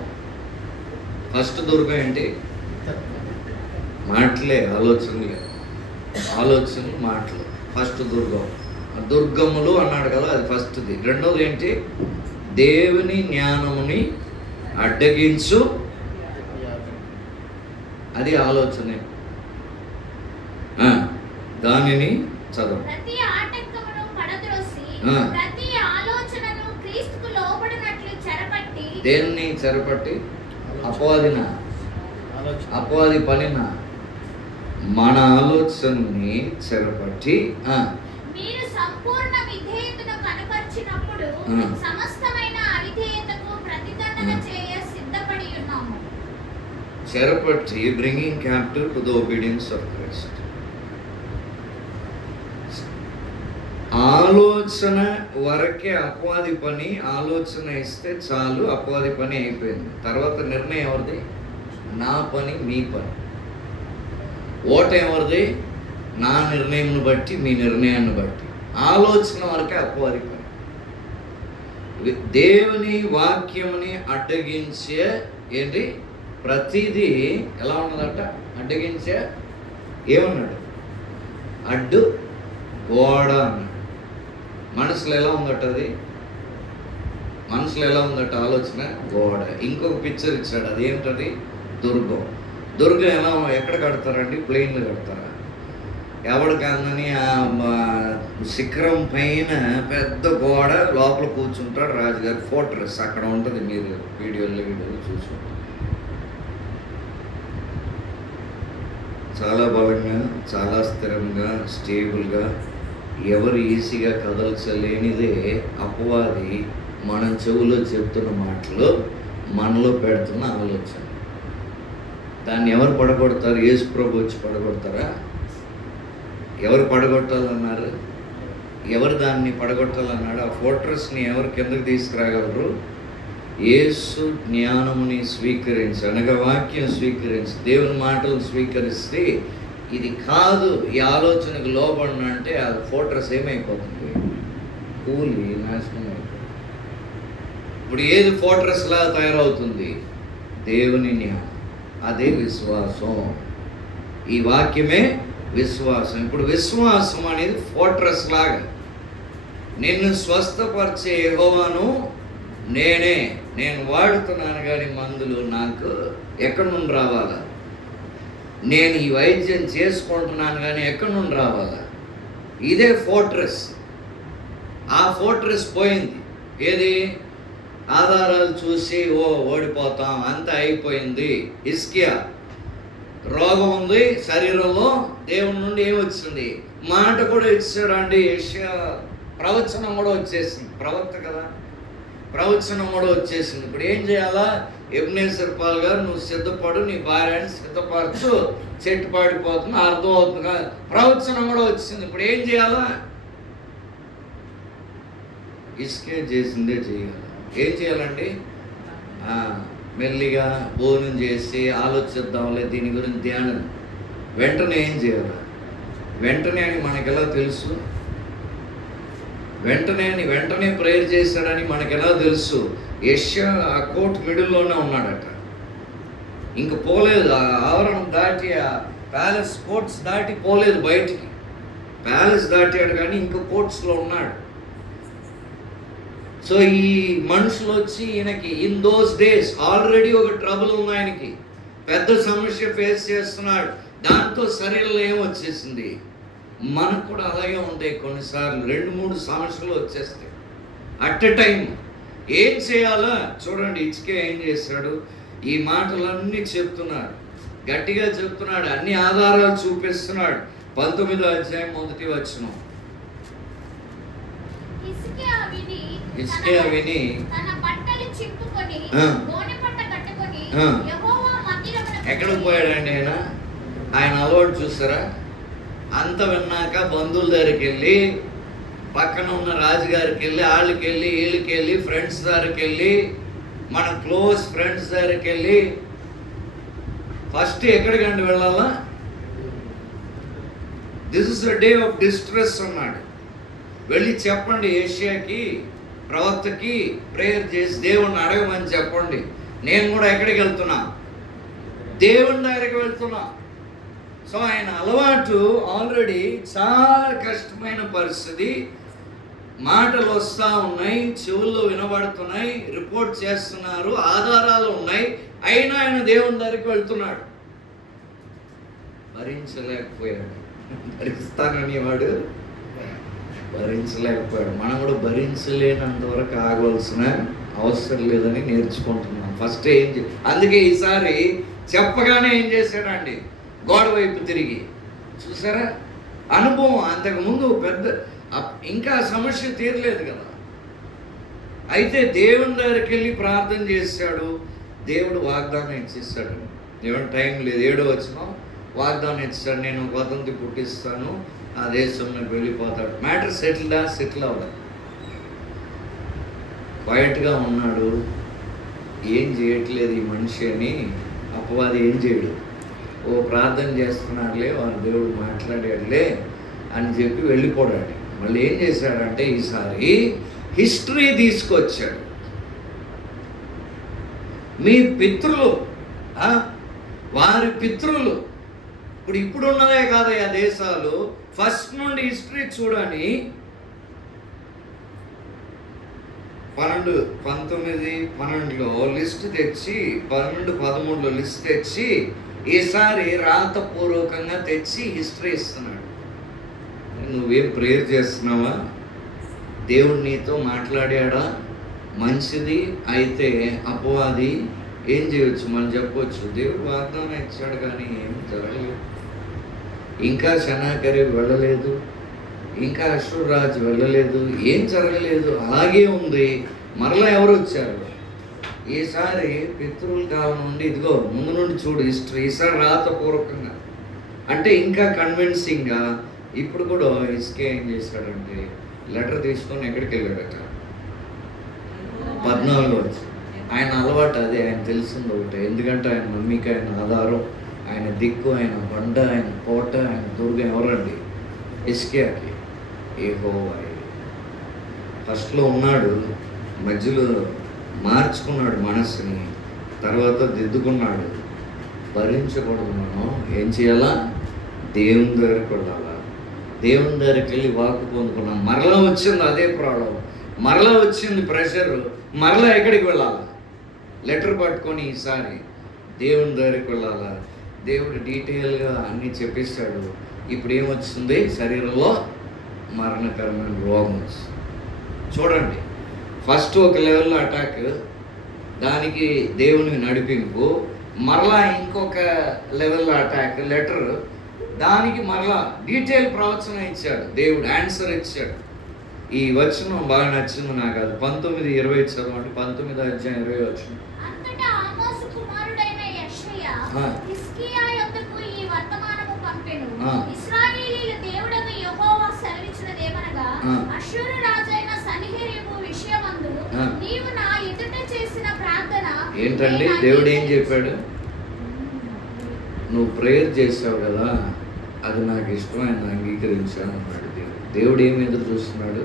ఫస్ట్ దుర్గం ఏంటి? మాటలే, ఆలోచనలు మాటలు. ఫస్ట్ దుర్గం. దుర్గములు అన్నాడు కదా, అది ఫస్ట్ది. రెండోది ఏంటి? దేవుని జ్ఞానముని అడ్డగించు, అది ఆలోచనే. దానిని చదవ. ప్రతి ఆటంకమును పడద్రోసి ప్రతి ఆలోచనను క్రీస్తుకు లోబడినట్లు చెరపట్టి. దేన్ని చెరపట్టి? అపవాది పనిన మన ఆలోచనని చెరపట్టి మీరు సంపూర్ణ విధేయతను కనపరిచినప్పుడు సమస్తమైన అవిధేయతకు ప్రతిదండన చేయ సిద్ధపడి ఉన్నాము. చెరపట్టి bringing captive to the obedience of Christ. ఆలోచన వరకే అపవాది పని. ఆలోచన ఇస్తే చాలు, అపవాది పని అయిపోయింది. తర్వాత నిర్ణయం ఎవరిది? నా పని, మీ పని. ఓట ఎవరిది? నా నిర్ణయంను బట్టి, మీ నిర్ణయాన్ని బట్టి. ఆలోచన వరకే అపవాది పని. దేవుని వాక్యముని అడ్డగించే ఏంటి? ప్రతిదీ ఎలా ఉన్నదట? అడ్డగించే ఏమన్నాడు? అడ్డు గోడ అన్నాడు. మనసులో ఎలా ఉందట? అది మనసులో ఎలా ఉందట? ఆలోచన గోడ. ఇంకొక పిక్చర్ ఇచ్చాడు, అది ఏంటది? దుర్గం. దుర్గం ఎలా, ఎక్కడ కడతారండి? ప్లేన్లు కడతారా? ఎవరికన్నని శిఖరం పైన పెద్ద గోడ, లోపల కూర్చుంటాడు రాజుగారి ఫోర్ట్రెస్ అక్కడ ఉంటుంది. మీరు వీడియోలు చూసుకుంటారు. చాలా బలంగా, చాలా స్థిరంగా, స్టేబుల్గా, ఎవరు ఈజీగా కదల్చలేనిదే అపవాది మనం చెవులో చెప్తున్న మాటలు, మనలో పెడుతున్న ఆలోచన. దాన్ని ఎవరు పడగొడతారు? యేసు ప్రభు వచ్చి పడగొడతారా? ఎవరు పడగొట్టాలన్నారు? ఎవరు దాన్ని పడగొట్టాలన్నాడు? ఆ ఫోర్ట్రెస్ని ఎవరు కిందకి తీసుకురాగలరు? యేసు జ్ఞానముని స్వీకరించి, అనగా వాక్యం స్వీకరించి, దేవుని మాటలు స్వీకరిస్తే ఇది కాదు, ఈ ఆలోచనకు లోబడిన అంటే ఆ ఫోర్ట్రెస్ ఏమైపోతుంది? కూలి నాశనం అయిపోతుంది. ఇప్పుడు ఏది ఫోర్ట్రెస్ లా తయారవుతుంది? దేవుని జ్ఞానం. అదే విశ్వాసం. ఈ వాక్యమే విశ్వాసం. ఇప్పుడు విశ్వాసం అనేది ఫోర్ట్రెస్ లాగా. నిన్ను స్వస్థపరిచే యెహోవాను నేను వాడుతున్నాను, కానీ మందులు నాకు ఎక్కడి నుండి రావాలా? నేను ఈ వైద్యం చేసుకుంటున్నాను, కానీ ఎక్కడి నుండి రావాలా? ఇదే ఫోర్ట్రెస్. ఆ ఫోర్ట్రెస్ పోయింది. ఏది? ఆధారాలు చూసి ఓడిపోతాం, అంతా అయిపోయింది. హిజ్కియా రోగం ఉంది శరీరంలో, దేవుని నుండి ఏమొచ్చింది? మాట కూడా ఇచ్చాడు అండి. యెషయా ప్రవచనం కూడా వచ్చేసింది. ప్రవక్త కదా, ప్రవచనం కూడా వచ్చేసింది. ఇప్పుడు ఏం చేయాలా? ఎబ్నేసర్ పాల్ గారు, నువ్వు సిద్ధపడు, నీ భార్యని సిద్ధపరచు, చెట్టు పాడిపోతుంది, అర్థం అవుతుంది కదా. ప్రవచనం కూడా వచ్చింది. ఇప్పుడు ఏం చేయాలా? ఇసుకే చేసిందే చేయాలి. ఏం చేయాలండి? మెల్లిగా భోజనం చేసి ఆలోచిద్దాంలే దీని గురించి ధ్యానం. వెంటనే ఏం చేయాలి? వెంటనే అని మనకు ఎలా తెలుసు? వెంటనే ప్రేయర్ చేశాడని మనకు ఎలా తెలుసు? యెషయా ఆ కోర్ట్ మిడిల్లోనే ఉన్నాడట. ఇంక పోలేదు, ఆ ఆవరణం దాటి, ఆ ప్యాలెస్ కోర్ట్స్ దాటి పోలేదు బయటికి. ప్యాలెస్ దాటాడు కానీ ఇంక కోర్ట్స్లో ఉన్నాడు. సో ఈ మనుషులు వచ్చి ఈయనకి ఇన్ దోస్ డేస్ ఆల్రెడీ ఒక ట్రబుల్ ఉంది, ఆయనకి పెద్ద సమస్య ఫేస్ చేస్తున్నాడు. దాంతో శరీరంలో ఏమొచ్చేసింది? మనకు కూడా అలాగే ఉంటాయి కొన్నిసార్లు. 2-3 సమస్యలు వచ్చేస్తాయి అట్ ఎ టైం. ఏం చేయాలా? చూడండి, హిజ్కియా ఏం చేశాడు? ఈ మాటలన్నీ చెప్తున్నాడు, గట్టిగా చెప్తున్నాడు, అన్ని ఆధారాలు చూపిస్తున్నాడు. 19వ అధ్యాయం 1వ వచనం. హిజ్కియా విని తన బట్టలు చింపుకొని గోనెపట్ట కట్టుకొని యెహోవా మందిరమునకు ఎక్కడికి పోయాడండి ఆయన అలవాటు చూసారా? అంత విన్నాక బంధువుల దగ్గరికి వెళ్ళి, పక్కన ఉన్న రాజుగారికి వెళ్ళి, వీళ్ళకి వెళ్ళి ఫ్రెండ్స్ దగ్గరికి వెళ్ళి, మన క్లోజ్ ఫ్రెండ్స్ దగ్గరికి వెళ్ళి, ఫస్ట్ ఎక్కడికండి వెళ్ళాలా? This is a day of distress అన్నాడు. వెళ్ళి చెప్పండి యెషయాకి, ప్రవక్తకి ప్రేయర్ చేసి దేవుణ్ణి అడగమని చెప్పండి. నేను కూడా ఎక్కడికి వెళ్తున్నా? దేవుని దగ్గరికి వెళ్తున్నా. సో ఆయన అలవాటు ఆల్రెడీ చాలా కష్టమైన పరిస్థితి, మాటలు వస్తూ ఉన్నాయి, చెవుల్లో వినబడుతున్నాయి, రిపోర్ట్ చేస్తున్నారు, ఆధారాలు ఉన్నాయి, అయినా ఆయన దేవుని దగ్గరికి వెళ్తున్నాడు. భరించలేకపోయాడు. భరిస్తానని వాడు భరించలేకపోయాడు. మనం కూడా భరించలేనంత వరకు ఆగవలసిన అవసరం లేదని నేర్చుకుంటున్నాం. ఫస్ట్ అందుకే ఈసారి చెప్పగానే ఏం చేశాడండి? గోడ వైపు తిరిగి చూసారా అనుభవం. అంతకుముందు పెద్ద ఇంకా సమస్య తీరలేదు కదా. అయితే దేవుని దగ్గరికి వెళ్ళి ప్రార్థన చేశాడు. దేవుడు వాగ్దానం ఇచ్చేస్తాడు. దేవుడు టైం లేదు, 7వ వచనం వాగ్దానం ఇచ్చాడు, నేను వదంతి పుట్టిస్తాను, ఆ దేశంలోకి వెళ్ళిపోతాడు. మ్యాటర్ సెటిల్ అవ్వదు. క్వైట్గా ఉన్నాడు, ఏం చేయట్లేదు ఈ మనిషి అని అపవాది ఏం చేయడు. ఓ ప్రార్థన చేస్తున్నాడులే, వాడు దేవుడు మాట్లాడాడులే అని చెప్పి వెళ్ళిపోడాడు. మళ్ళీ ఏం చేశాడంటే ఈసారి హిస్టరీ తీసుకొచ్చాడు. మీ పితృలు, వారి పితృలు, ఇప్పుడున్నదే కాదయ్యా దేశాలు, ఫస్ట్ నుండి హిస్టరీ చూడని 12, 19, 12లో లిస్ట్ తెచ్చి, 12, 13లో లిస్ట్ తెచ్చి ఈసారి రాతపూర్వకంగా తెచ్చి హిస్టరీ ఇస్తున్నాడు. నువ్వేం ప్రేయర్ చేస్తున్నావా? దేవుడు నీతో మాట్లాడాడా? మంచిది. అయితే అపవాది ఏం చేయొచ్చు? మనం చెప్పవచ్చు, దేవుడు వాగ్దానం ఇచ్చాడు కానీ ఏం జరగలేదు, ఇంకా సెనాకరి వెళ్ళలేదు, ఇంకా అశ్షూరు రాజు వెళ్ళలేదు, ఏం జరగలేదు, అలాగే ఉంది. మరలా ఎవరు వచ్చారు? ఈసారి పితృల కాలం నుండి, ఇదిగో ముందు నుండి చూడు హిస్టరీ, ఈసారి రాతపూర్వకంగా అంటే ఇంకా కన్విన్సింగ్గా. ఇప్పుడు కూడా ఇసుకే ఏం చేశాడంటే లెటర్ తీసుకొని ఎక్కడికి వెళ్ళాడట? 14 వచ్చి. ఆయన అలవాటు అదే, ఆయన తెలిసింది ఒకటే. ఎందుకంటే ఆయన మమ్మీకి ఆయన ఆధారం, ఆయన దిక్కు, ఆయన బండ, ఆయన కోట, ఆయన దుర్గం ఎవరండి? ఇస్కియాకి. యెహోవా. ఫస్ట్లో ఉన్నాడు, మధ్యలో మార్చుకున్నాడు మనసుని, తర్వాత దిద్దుకున్నాడు. భరించకూడదు. మనం ఏం చేయాలా? దేవుని దగ్గరికి వెళ్ళాలా? దేవుని దగ్గరికి వెళ్ళి వాక్కు పొందుకున్నాం. మరలా వచ్చింది అదే ప్రాబ్లం, మరలా వచ్చింది ప్రెషర్, మరలా ఎక్కడికి వెళ్ళాలా? లెటర్ పట్టుకొని ఈసారి దేవుని దగ్గరికి వెళ్ళాలా? దేవుడు డీటెయిల్గా అన్నీ చెప్పేశాడు. ఇప్పుడు ఏమొచ్చింది? శరీరంలో మరణకరమైన రోగం వచ్చింది. చూడండి, ఫస్ట్ ఒక లెవెల్లో అటాక్, దానికి దేవునికి నడిపింపు, మరలా ఇంకొక లెవెల్లో అటాక్, లెటర్, దానికి మరలా డీటెయిల్ ప్రవచనం ఇచ్చాడు. దేవుడు ఆన్సర్ ఇచ్చాడు. ఈ వచనం బాగా నచ్చింది నాకు. అది 19, 20 చదవండి. 19వ అధ్యాయం 20వ వచనం. అంతటా ఆమోసు కుమారుడైన యెషయా హిజ్కియా యొద్దకు ఈ వర్తమానము పంపెను. ఇశ్రాయేలీయుల దేవుడగు యెహోవా సెలవిచ్చినదేమనగా, అష్షూరు రాజైన సన్హెరీబు విషయమందు నీవు నా ఎదుట చేసిన ప్రార్థన ఏంటండి? దేవుడు ఏం చెప్పాడు? నువ్వు ప్రేయర్ చేసావు కదా, అది నాకు ఇష్టమైన అంగీకరించాను అన్నాడు దేవుడు. దేవుడు ఏమి ఎదురు చూస్తున్నాడు?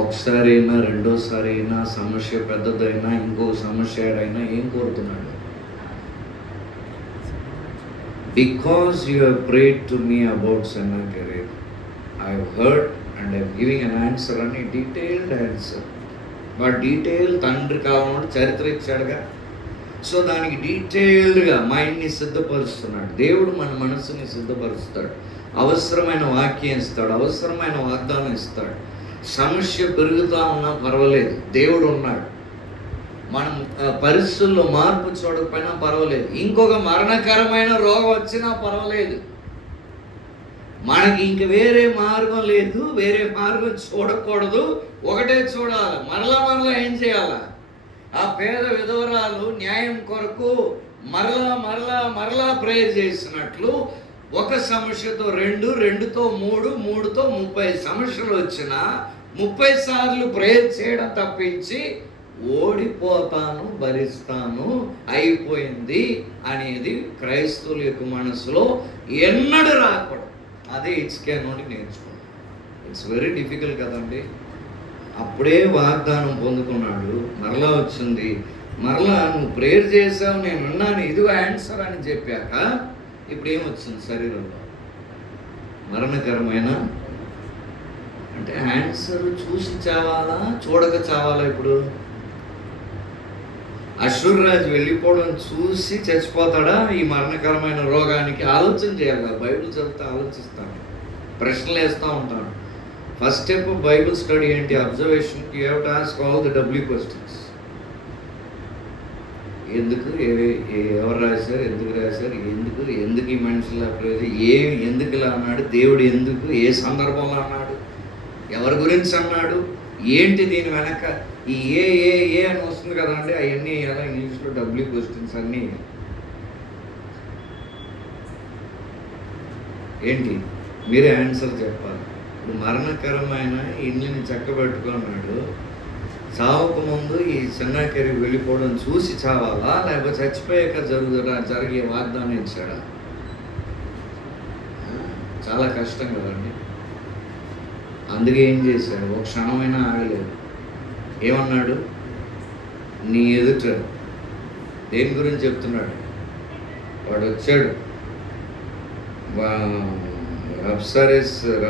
ఒకసారి అయినా, రెండోసారి అయినా, సమస్య పెద్దదైనా, ఇంకో సమస్య అయినా ఏం కోరుతున్నాడు? Because you have prayed to me about Sennacherib, I have heard and I'm giving an answer అని డీటెయిల్డ్ ఆన్సర్. వాడు డీటెయిల్ తండ్రి కాలం చరిత్ర ఇచ్చాడుగా. సో దానికి డీటెయిల్డ్గా మైండ్ని సిద్ధపరుస్తున్నాడు. దేవుడు మన మనసుని సిద్ధపరుస్తాడు. అవసరమైన వాక్యం ఇస్తాడు, అవసరమైన వాగ్దానం ఇస్తాడు. సమస్య పెరుగుతూ ఉన్నా పర్వాలేదు, దేవుడు ఉన్నాడు. మనం పరిస్థితుల్లో మార్పు చూడకపోయినా పర్వాలేదు, ఇంకొక మరణకరమైన రోగం వచ్చినా పర్వాలేదు, మనకి ఇంక వేరే మార్గం లేదు, వేరే మార్గం చూడకూడదు, ఒకటే చూడాలి. మరలా ఏం చేయాలా? ఆ పేద విధవరాలు న్యాయం కొరకు మరలా ప్రేయర్ చేసినట్లు, ఒక సమస్యతో 2, 2తో 3, 3తో 30 సమస్యలు వచ్చినా 30 సార్లు ప్రేయర్ చేయడం తప్పించి ఓడిపోతాను, భరిస్తాను, అయిపోయింది అనేది క్రైస్తవుల యొక్క మనసులో ఎన్నడూ రాకూడదు. అదే ఇట్స్కే నుండి నేర్చుకోండి. ఇట్స్ వెరీ డిఫికల్ట్ కదండి. అప్పుడే వాగ్దానం పొందుకున్నాడు. మరలా వచ్చింది, మరలా నువ్వు ప్రేయర్ చేసావు, నేను విన్నాను, ఇదిగో ఆన్సర్ అని చెప్పాక ఇప్పుడు ఏమొచ్చింది శరీరంలో? మరణకరమైన అంటే ఆన్సర్ చూసి చావాలా, చూడక చావాలా? ఇప్పుడు అశ్షూరురాజు వెళ్ళిపోవడం చూసి చచ్చిపోతాడా ఈ మరణకరమైన రోగానికి? ఆలోచన చేయాలి. బైబిల్ చదివితే ఆలోచిస్తాను, ప్రశ్నలు వేస్తూ ఉంటాను. ఫస్ట్ స్టెప్ బైబిల్ స్టడీ ఏంటి? Observation. You have to ask all the W questions. ఎందుకు, ఎవరు రాశారు, ఎందుకు రాశారు, ఎందుకు ఈ మనుషులు ఎందుకు ఇలా అన్నాడు దేవుడు, ఎందుకు, ఏ సందర్భంలో అన్నాడు, ఎవరి గురించి అన్నాడు, ఏంటి దీని వెనక ఈ ఏ అని వస్తుంది కదండి, అవన్నీ ఎలా ఇంగ్లీష్లో డబ్ల్యూ క్వశ్చన్స్ అన్నీ ఏంటి మీరే ఆన్సర్ చెప్పాలి. ఇప్పుడు మరణకరమైన ఇండ్లని చక్కబెట్టుకున్నాడు, చావక ముందు ఈ చెన్నాకెరికి వెళ్ళిపోవడం చూసి చావాలా, లేకపోతే చచ్చిపోయాక జరిగే వాగ్దానం ఇచ్చాడా? చాలా కష్టం కదండి. అందుకే ఏం చేశాడు? ఒక క్షణమైనా ఆగలేదు. ఏమన్నాడు? నీ ఎదుట దేని గురించి చెప్తున్నాడు? వాడు వచ్చాడు,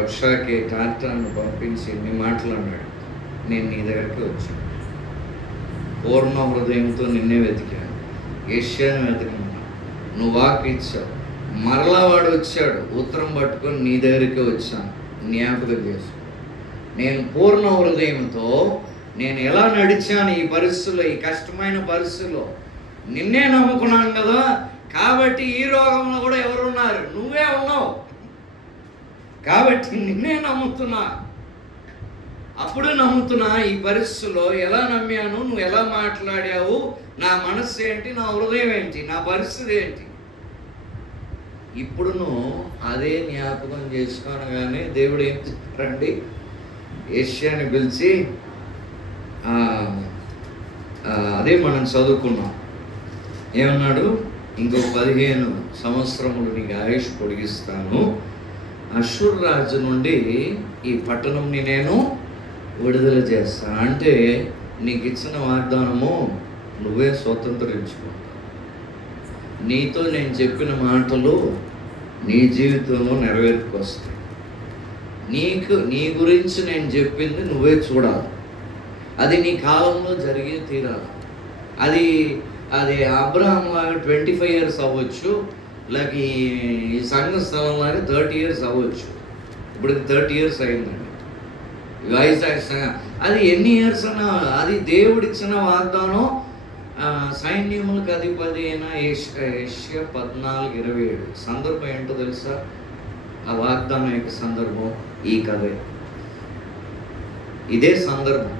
రబ్షాకి టాటాను పంపించి నీ మాటలు అన్నాడు, నేను నీ దగ్గరికి వచ్చాను, పూర్ణ హృదయంతో నిన్నే వెతికాను, యెషయాను వెతకమన్నా, నువ్వు వాక్ ఇచ్చావు. మరలా వాడు వచ్చాడు, ఉత్తరం పట్టుకొని నీ దగ్గరికి వచ్చాను, జ్ఞాపకం చేసుకో. నేను పూర్ణ హృదయంతో నేను ఎలా నడిచాను ఈ పరిస్థితుల్లో, ఈ కష్టమైన పరిస్థితుల్లో, నిన్నే నమ్ముకున్నాను కదా, కాబట్టి ఈ రోగంలో కూడా ఎవరున్నారు? నువ్వే ఉన్నావు, కాబట్టి నిన్నే నమ్ముతున్నా. అప్పుడు నమ్ముతున్నా. ఈ పరిస్థితుల్లో ఎలా నమ్మాను, నువ్వు ఎలా మాట్లాడావు, నా మనస్సు ఏంటి, నా హృదయం ఏంటి, నా పరిస్థితి ఏంటి, ఇప్పుడును అదే జ్ఞాపకం చేసుకోనగానే దేవుడు ఏం చెప్పారండి? యెషయాని పిలిచి అదే మనం చదువుకున్నాం. ఏమన్నాడు? ఇంకో 15 సంవత్సరములు నీకు ఆయుష్ పొడిగిస్తాను, అశ్షూరు రాజు నుండి ఈ పట్టణంని నేను విడుదల చేస్తాను. అంటే నీకు ఇచ్చిన వాగ్దానము నువ్వే స్వతంత్రించుకుంటావు. నీతో నేను చెప్పిన మాటలు నీ జీవితంలో నెరవేర్చుకొస్తాయి. నీ గురించి నేను చెప్పింది నువ్వే చూడాలి, అది నీ కాలంలో జరిగే తీరాలి. అది అబ్రహాం లాగా 25 years అవ్వచ్చు, లేక ఈ సంఘ స్థలం లాగా 30 years అవ్వచ్చు. ఇప్పుడు 30 years అయిందండి వైజాగ్. అది ఎన్ని ఇయర్స్ అన్నా అది దేవుడిచ్చిన వాగ్దానం. సైన్యములకు అధిపతి అయిన యెషయా 14:27 సందర్భం ఏంటో తెలుసా? ఆ వాగ్దానం యొక్క సందర్భం ఈ కథే, ఇదే సందర్భం.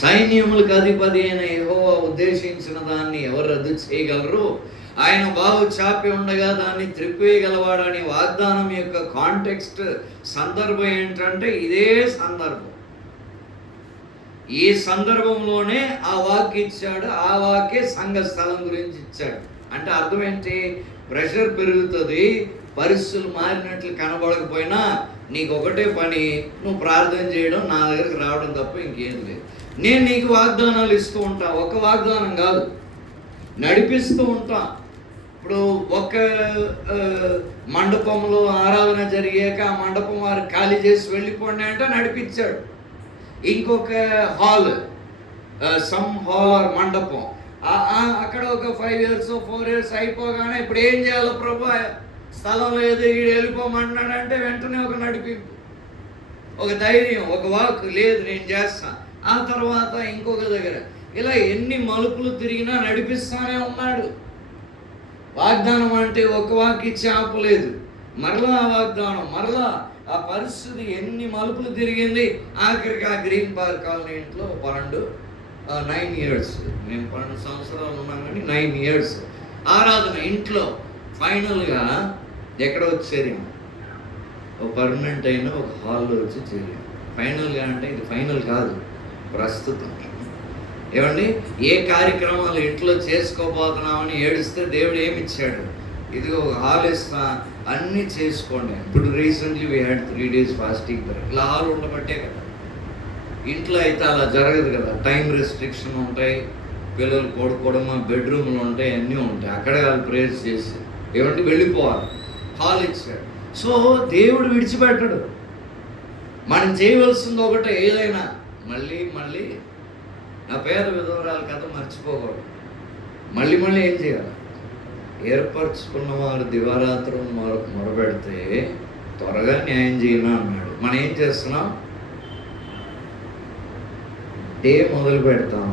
సైన్యములకు అధిపతి అయిన యెహోవా ఉద్దేశించిన దాన్ని ఎవరు రద్దు చేయగలరు? ఆయన బాహు చాపి ఉండగా దాన్ని త్రిప్పేయగలవాడని వాగ్దానం యొక్క కాంటెక్స్ట్ సందర్భం ఏంటంటే ఇదే సందర్భం. ఈ సందర్భంలోనే ఆ వాక్ ఇచ్చాడు. ఆ వాకే సంఘ స్థలం గురించి ఇచ్చాడు. అంటే అర్థం ఏంటి? ప్రెషర్ పెరుగుతుంది, పరిస్థితులు మారినట్లు కనబడకపోయినా నీకు ఒకటే పని, నువ్వు ప్రార్థన చేయడం, నా దగ్గరికి రావడం తప్ప ఇంకేం లేదు. నేను నీకు వాగ్దానాలు ఇస్తూ ఉంటా, ఒక వాగ్దానం కాదు, నడిపిస్తూ ఉంటా. ఇప్పుడు ఒక మండపంలో ఆరాధన జరిగాక ఆ మండపం వారు ఖాళీ చేసి వెళ్ళిపోండి అంటే నడిపించాడు. ఇంకొక హాల్, సమ్ హాల్ ఆర్ మండపం, అక్కడ ఒక 5 years 4 years అయిపోగానే ఇప్పుడు ఏం చేయాలో ప్రభు, స్థలం లేదు, ఈడు వెళ్ళిపోమన్నాడంటే వెంటనే ఒక నడిపింపు, ఒక ధైర్యం, ఒక వాక్, లేదు నేను చేస్తాను. ఆ తర్వాత ఇంకొక దగ్గర, ఇలా ఎన్ని మలుపులు తిరిగినా నడిపిస్తానే ఉన్నాడు. వాగ్దానం అంటే ఒక వాక్ ఇచ్చి ఆపలేదు, మరలా ఆ వాగ్దానం, మరలా ఆ పరిస్థితి ఎన్ని మలుపులు తిరిగింది. ఆఖరికి ఆ గ్రీన్ పార్క్ కాలనీ ఇంట్లో 9 years, నేను 12 సంవత్సరాలు ఉన్నాను కానీ 9 years ఆరాధన ఇంట్లో. ఫైనల్గా ఎక్కడ వచ్చి చేరాం? ఒక పర్మనెంట్ అయిన ఒక హాల్లో వచ్చి చేరాం. ఫైనల్గా అంటే ఇది ఫైనల్ కాదు, ప్రస్తుతం. ఏమండి, ఏ కార్యక్రమాలు ఇంట్లో చేసుకోబోతున్నామని ఏడిస్తే దేవుడు ఏమి ఇచ్చాడు? ఇది ఒక హాల్ ఇస్తా, అన్నీ చేసుకోండి. ఇప్పుడు recently we had 3 days fasting. ఇలా హాల్ ఉండబట్టే కదా. ఇంట్లో అయితే అలా జరగదు కదా, టైం రెస్ట్రిక్షన్ ఉంటాయి, పిల్లలు పడుకోవడం, బెడ్రూమ్లు ఉంటాయి, అన్నీ ఉంటాయి. అక్కడే వాళ్ళు ప్రేయర్స్ చేసి ఏమంటే వెళ్ళిపోవాలి, హాల్ ఇచ్చాడు. సో దేవుడు విడిచిపెట్టడు. మనం చేయవలసింది ఒకటే, ఏదైనా మళ్ళీ మళ్ళీ ఆ పేద విధవరాల కథ మర్చిపోకూడదు. మళ్ళీ మళ్ళీ ఏం చేయాలి? ఏర్పరచుకున్న వారు దివారాత్రం మొరపెడితే త్వరగా న్యాయం చేయను అన్నాడు. మనం ఏం చేస్తున్నాం? డే మొదలు పెడతాం,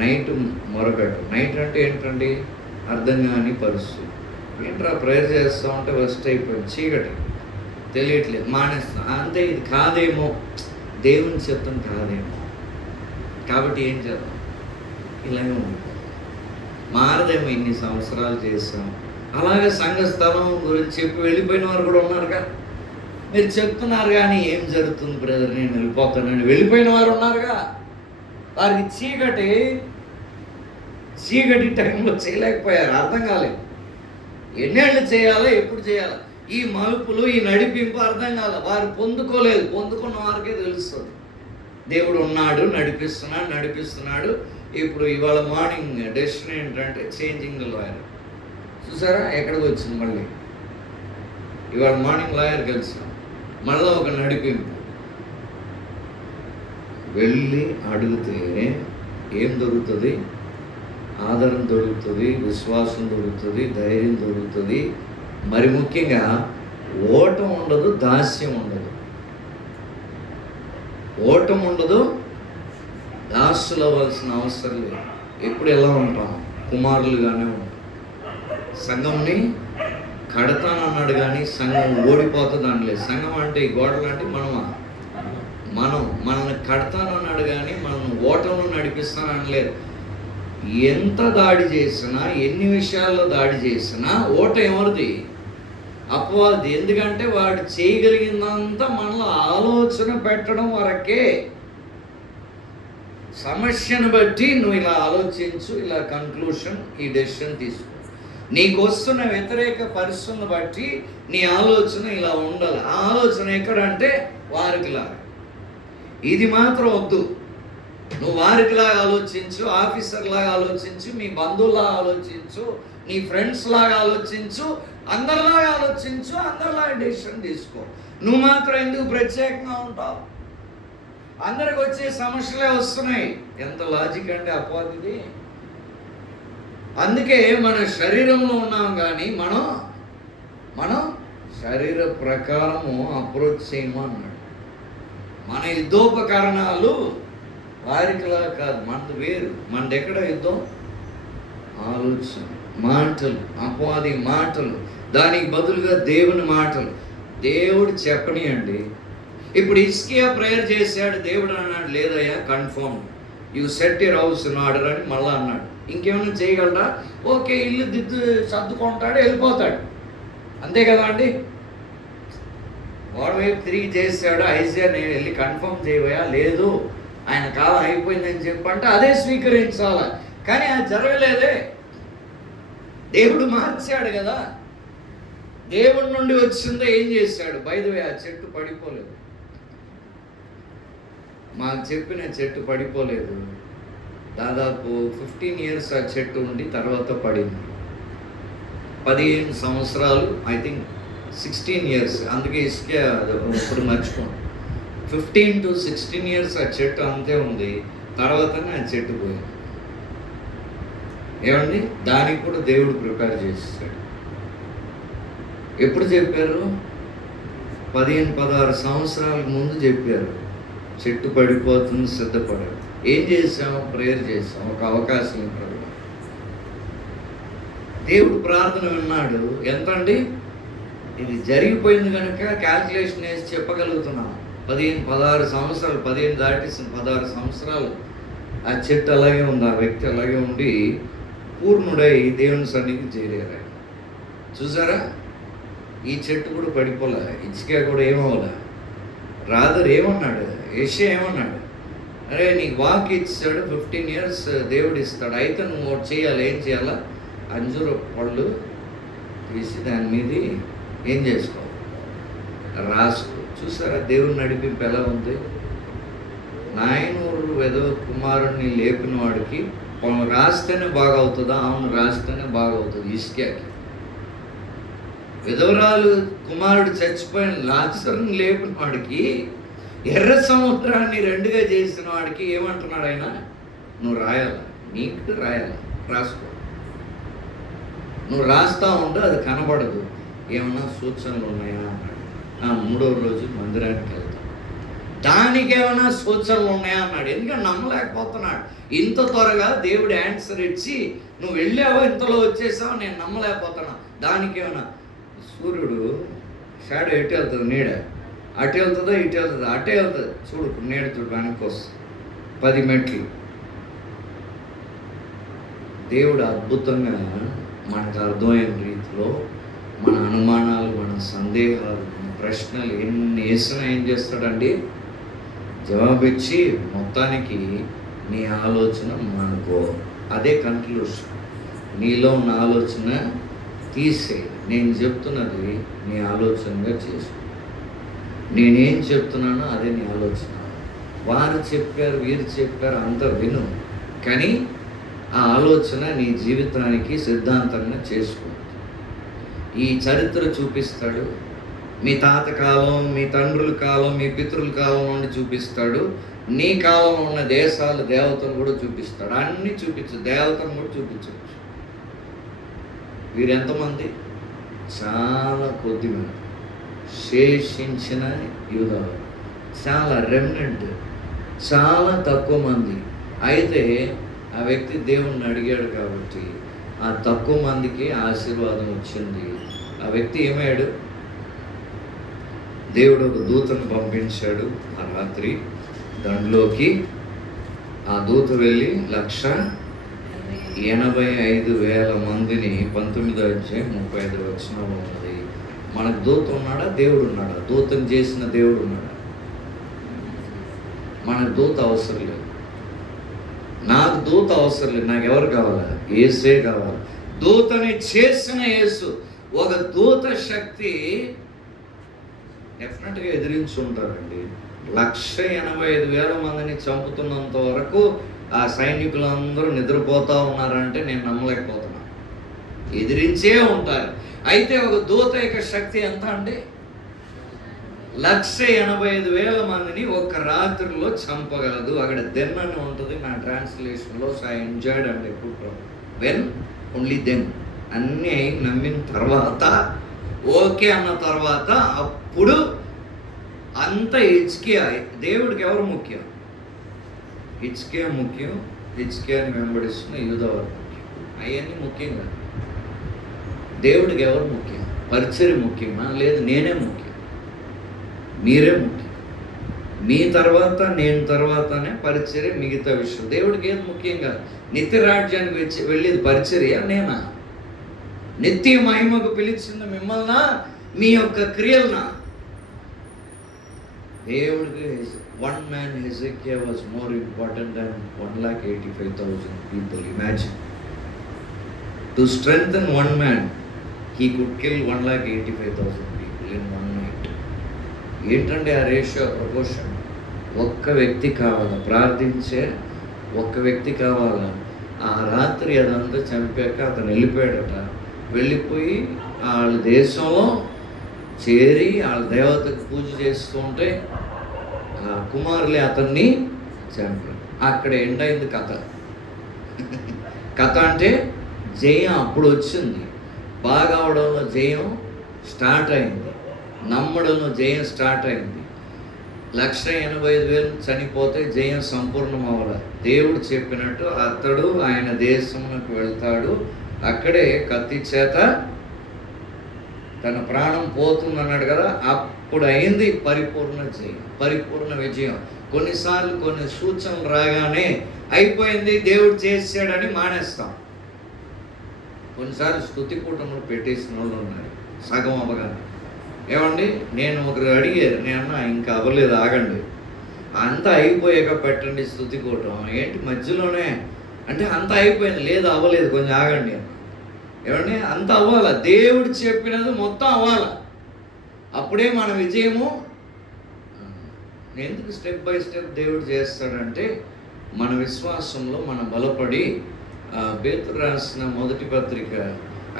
నైట్ మొరపెడతాం. నైట్ అంటే ఏంటండి? అర్థం కాని పరిస్థితి. ఏంట్రా ప్రేయర్ చేస్తూ ఉంటే వెస్ట్ అయిపోయింది, చీకటి తెలియట్లేదు, మానేస్తాం. అంతే, ఇది కాదేమో, దేవుని చిత్తం కాదేమో. కాబట్టి ఏం చేద్దాం? ఇలాగే ఉంటుంది. మారదేమో, ఇన్ని సంవత్సరాలు చేస్తాం. అలాగే సంఘ స్థలం గురించి చెప్పి వెళ్ళిపోయిన వారు కూడా ఉన్నారుగా. మీరు చెప్తున్నారు కానీ ఏం జరుగుతుంది బ్రదర్, నేను వెళ్ళిపోతానని వెళ్ళిపోయిన వారు ఉన్నారుగా. వారికి చీకటి టైంలో చేయలేకపోయారు, అర్థం కాలేదు. ఎన్నేళ్ళు చేయాలో, ఎప్పుడు చేయాలో, ఈ మలుపులు, ఈ నడిపింపు అర్థం కాలేదు. వారు పొందుకోలేదు. పొందుకున్న వారికే తెలుస్తుంది దేవుడు ఉన్నాడు, నడిపిస్తున్నాడు. ఇప్పుడు ఇవాళ మార్నింగ్ డెసిషన్ ఏంటంటే చేంజింగ్ ద లాయర్. చూసారా ఎక్కడికి వచ్చింది? మళ్ళీ ఇవాళ మార్నింగ్ లాయర్ కలిసాం, మళ్ళీ ఒక నడిపింపు. వెళ్ళి అడిగితే ఏం దొరుకుతుంది? ఆదరణ దొరుకుతుంది, విశ్వాసం దొరుకుతుంది, ధైర్యం దొరుకుతుంది. మరి ముఖ్యంగా ఓటం ఉండదు, దాస్యం ఉండదు. ఓటం ఉండదు, దాసులు అవ్వాల్సిన అవసరం లేదు. ఎప్పుడు ఎలా ఉంటాం? కుమారులుగానే ఉంటాం. సంఘంని కడతానన్నాడు కానీ సంఘం ఓడిపోతుంది అనలేదు. సంఘం అంటే ఈ గోడలు అంటే మనల్ని కడతానన్నాడు కానీ మనం ఓటంలో నడిపిస్తాను అనలేదు. ఎంత దాడి చేసినా, ఎన్ని విషయాల్లో దాడి చేసినా ఓట ఎవరిది? అపవాది. ఎందుకంటే వాడు చేయగలిగిందంతా మనలో ఆలోచన పెట్టడం వరకే. సమస్యను బట్టి నువ్వు ఇలా ఆలోచించు, ఇలా కన్క్లూషన్, ఈ డెసిషన్ తీసుకో. నీకు వస్తున్న వ్యతిరేక పరిస్థితులను బట్టి నీ ఆలోచన ఇలా ఉండాలి. ఆ ఆలోచన ఎక్కడంటే వారికిలాగా. ఇది మాత్రం వద్దు. నువ్వు వారికిలాగా ఆలోచించు, ఆఫీసర్లాగా ఆలోచించు, మీ బంధువులాగా ఆలోచించు, నీ ఫ్రెండ్స్ లాగా ఆలోచించు, అందరిలాగా ఆలోచించు, అందరిలాగా డెసిషన్ తీసుకో. నువ్వు మాత్రం ఎందుకు ప్రత్యేకంగా ఉంటావు? అందరికి వచ్చే సమస్యలే వస్తున్నాయి. ఎంత లాజిక్ అంటే అపవాదిది. అందుకే మన శరీరంలో ఉన్నాం కానీ మనం శరీర ప్రకారము అప్రోచ్ చేయము అన్నాడు. మన యుద్ధోపకరణాలు వారికిలా కాదు, మనది వేరు. మనది ఎక్కడ యుద్ధం? ఆలోచన, మాటలు, అపవాది మాటలు, దానికి బదులుగా దేవుని మాటలు. దేవుడు చెప్పనియండి. ఇప్పుడు హిజ్కియా ప్రేయర్ చేశాడు, దేవుడు అన్నాడు లేదయ్యా confirm, you set your house in order అని మళ్ళీ అన్నాడు. ఇంకేమైనా చేయగలరా? ఓకే, ఇల్లు దిద్దు సర్దుకుంటాడు, వెళ్ళిపోతాడు, అంతే కదా అండి. వాడు వైపు తిరిగి చేశాడు. ఐజియా నేను వెళ్ళి కన్ఫర్మ్ చేయవయా? లేదు, ఆయన కాలం అయిపోయిందని చెప్పంటే అదే స్వీకరించాలి. కానీ అది జరగలేదే. దేవుడు మార్చాడు కదా. దేవుడి నుండి వచ్చిందో ఏం చేశాడు? బై ది వే, ఆ చెట్టు పడిపోలేదు. మాకు చెప్పిన చెట్టు పడిపోలేదు. దాదాపు 15 years ఆ చెట్టు ఉండి తర్వాత పడింది. 15 సంవత్సరాలు, ఐ థింక్ 16 years, అందుకే ఇసుకే ఇప్పుడు మర్చిపోండి. 15 to 16 years ఆ చెట్టు అంతే ఉంది. తర్వాతనే ఆ చెట్టు పోయింది. ఏమండి? దానికి కూడా దేవుడు ప్రిపేర్ చేసేసాడు. ఎప్పుడు చెప్పారు? 15-16 సంవత్సరాల ముందు చెప్పారు. చెట్టు పడిపోతుంది, సిద్ధపడారు. ఏం చేసాము? ప్రేయర్ చేసాం, ఒక అవకాశం ఇవ్వడు. దేవుడు ప్రార్థన విన్నాడు. ఎంత అండి? ఇది జరిగిపోయింది కనుక క్యాల్కులేషన్ వేసి చెప్పగలుగుతున్నాం. 15-16 సంవత్సరాలు, 15 దాటేసిన 16 సంవత్సరాలు ఆ చెట్టు అలాగే ఉంది, ఆ వ్యక్తి అలాగే ఉండి పూర్ణుడై దేవుని సన్నిధికి చేరారు. చూసారా? ఈ చెట్టు కూడా పడిపోలే, హిజ్కియా కూడా ఏమవ్వలే. రాదర్ ఏమన్నాడు? యెషయా ఏమన్నాడు? అరే నీకు వాక్ ఇచ్చాడు, 15 years దేవుడు ఇస్తాడు, అయితే నువ్వు చేయాలి. ఏం చేయాలా? అంజూర పళ్ళు తీసి దాని మీద ఏం చేసుకో, రాసుకో. చూసారా దేవుని నడిపింపు ఎలా ఉంది? నాయనూరు వెధవ కుమారుణ్ణి లేపిన వాడికి రాస్తేనే బాగా అవుతుందా? అవును, రాస్తేనే బాగా అవుతుంది. ఇస్కియాకి విధవరాలు కుమారుడు చచ్చిపోయిన లాజరుని లేపిన వాడికి, ఎర్ర సముద్రాన్ని రెండుగా చేసిన వాడికి ఏమంటున్నాడు ఆయన? నువ్వు రాయాల, నీకు రాయాల, రాసుకో. నువ్వు రాస్తా ఉంటే అది కనబడదు. ఏమన్నా సూచనలు ఉన్నాయా అన్నాడు. 3వ రోజు మందిరానికి వెళ్తాం, దానికి ఏమైనా సూచనలు ఉన్నాయా అన్నాడు. ఎందుకంటే నమ్మలేకపోతున్నాడు. ఇంత త్వరగా దేవుడు ఆన్సర్ ఇచ్చి నువ్వు వెళ్ళావో ఇంతలో వచ్చేసావో నేను నమ్మలేకపోతున్నా. దానికి ఏమైనా సూర్యుడు షాడో ఎటు వెళ్తుంది? నీడ అటు వెళ్తుందో ఇటు వెళ్తుందో? అటే వెళ్తుంది. చూడు, నీడ చూడు, వెనక్కి వస్తుంది 10 మెట్లు. దేవుడు అద్భుతంగా మనకు అర్థమైన రీతిలో మన అనుమానాలు, మన సందేహాలు, మన ప్రశ్నలు ఎన్ని వేసినా ఏం చేస్తాడండి? జవాబిచ్చి మొత్తానికి నీ ఆలోచన మనకో. అదే కన్క్లూషన్. నీలో ఉన్న ఆలోచన తీసే. నేను చెప్తున్నది నీ ఆలోచనగా చేసుకో. నేనేం చెప్తున్నానో అదే నీ ఆలోచన. వారు చెప్పారు, వీరు చెప్పారు, అంత విను, కానీ ఆ ఆలోచన నీ జీవితానికి సిద్ధాంతంగా చేసుకో. ఈ చరిత్ర చూపిస్తాడు. మీ తాత కాలం, మీ తండ్రుల కాలం, మీ పితృల కాలం నుండి చూపిస్తాడు. నీ కాలంలో ఉన్న దేశాలు, దేవతలు కూడా చూపిస్తాడు. అన్నీ చూపించు, దేవతను కూడా చూపించవచ్చు. వీరెంతమంది? చాలా కొద్ది మంది. శేషించిన యూదాలు చాలా రెమినెంట్, చాలా తక్కువ మంది. అయితే ఆ వ్యక్తి దేవుణ్ణి అడిగాడు కాబట్టి ఆ తక్కువ మందికి ఆశీర్వాదం వచ్చింది. ఆ వ్యక్తి ఏమయ్యాడు? దేవుడు ఒక దూతను పంపించాడు ఆ రాత్రి. దానిలోకి ఆ దూత వెళ్ళి 1,85,000 మందిని 19వ అధ్యాయం 35వ వచనంలో ఉన్నది. మనకు దూత ఉన్నాడా? దేవుడు ఉన్నాడా? దూతను చేసిన దేవుడు ఉన్నాడా? మనకు దూత అవసరం లేదు. నాకు దూత అవసరం లేదు. నాకు ఎవరు కావాలా? యేసే కావాలి. దూతని చేసిన యేసు. ఒక దూత శక్తి డెఫినెట్గా ఎదిరించి ఉంటారండి. 1,85,000 మందిని చంపుతున్నంత వరకు ఆ సైనికులందరూ నిద్రపోతూ ఉన్నారంటే నేను నమ్మలేకపోతున్నా. ఎదిరించే ఉంటారు. అయితే ఒక దూత యొక్క శక్తి ఎంత అండి? 1,85,000 మందిని ఒక్క రాత్రిలో చంపగలదు. అక్కడ దెన్ అని ఉంటుంది నా ట్రాన్స్లేషన్లో. సో ఐ ఎంజాయ్డ్ అండ్ ఎప్పుడు వెన్ ఓన్లీ దెన్ అన్నీ నమ్మిన తర్వాత, ఓకే అన్న తర్వాత, అప్పుడు అంత హిజ్కియా. దేవుడికి ఎవరు ముఖ్యం? హిజ్కియా ముఖ్యం. హిజ్కియాని వెంబడిస్తున్న యూదావారు ముఖ్యం. అవన్నీ ముఖ్యం కాదు. దేవుడికి ఎవరు ముఖ్యం? పరిచర్య ముఖ్యమా? లేదు, నేనే ముఖ్యం, మీరే ముఖ్యం. మీ తర్వాత నేను తర్వాతనే పరిచర్య, మిగతా విషయం. దేవుడికి ఏది ముఖ్యం కాదు. నిత్య రాజ్యానికి వెళ్ళేది పరిచర్య నేనా? నిత్య మహిమకు పిలిచింది మిమ్మల్ని, మీ యొక్క క్రియలనా? దేవుడికి one man Hezekiah was more important than 1,85,000 people. Imagine. To strengthen one man, he could kill 1,85,000 people in one night. ఏంటంటే ఆ రేషియో, ప్రపోర్షన్? ఒక్క వ్యక్తి కావాలా ప్రార్థించే? ఒక్క వ్యక్తి కావాలా? ఆ రాత్రి అదంతా చంపాక అతను వెళ్ళిపోయాడట. వెళ్ళిపోయి వాళ్ళ దేశంలో చేరి వాళ్ళ దేవతకు పూజ చేస్తుంటే ఆ కుమారులే అతన్ని చంపారు. అక్కడ ఎండ్ అయింది కథ. కథ అంటే జయం అప్పుడు వచ్చింది. బాగా అవడంలో జయం స్టార్ట్ అయింది. నమ్మడంలో జయం స్టార్ట్ అయింది. 1,85,000 చనిపోతే జయం సంపూర్ణం అవ్వాలి. దేవుడు చెప్పినట్టు అతడు ఆయన దేశంలోకి వెళ్తాడు. అక్కడే కత్తి చేత తన ప్రాణం పోతుందన్నాడు కదా, అప్పుడు అయింది పరిపూర్ణ జయం, పరిపూర్ణ విజయం. కొన్నిసార్లు కొన్ని సూచనలు రాగానే అయిపోయింది, దేవుడు చేసాడని మానేస్తాం. కొన్నిసార్లు స్తుతి కూటములు పెట్టేసిన వాళ్ళు ఉన్నారు సగం అవ్వగానే. ఏమండి, నేను ఒకరు అడిగారు, నేను అన్నా ఇంకా అవ్వలేదు, ఆగండి, అంతా అయిపోయాక పెట్టండి స్తుతి కూటం. ఏంటి మధ్యలోనే అంటే అంతా అయిపోయింది? లేదు, అవ్వలేదు, కొంచెం ఆగండి. ఏమండి, అంత అవ్వాలా? దేవుడు చెప్పినది మొత్తం అవ్వాలా, అప్పుడే మన విజయము. ఎందుకు స్టెప్ బై స్టెప్ దేవుడు చేస్తాడంటే మన విశ్వాసంలో మనం బలపడి, పేతురు రాసిన మొదటి పత్రిక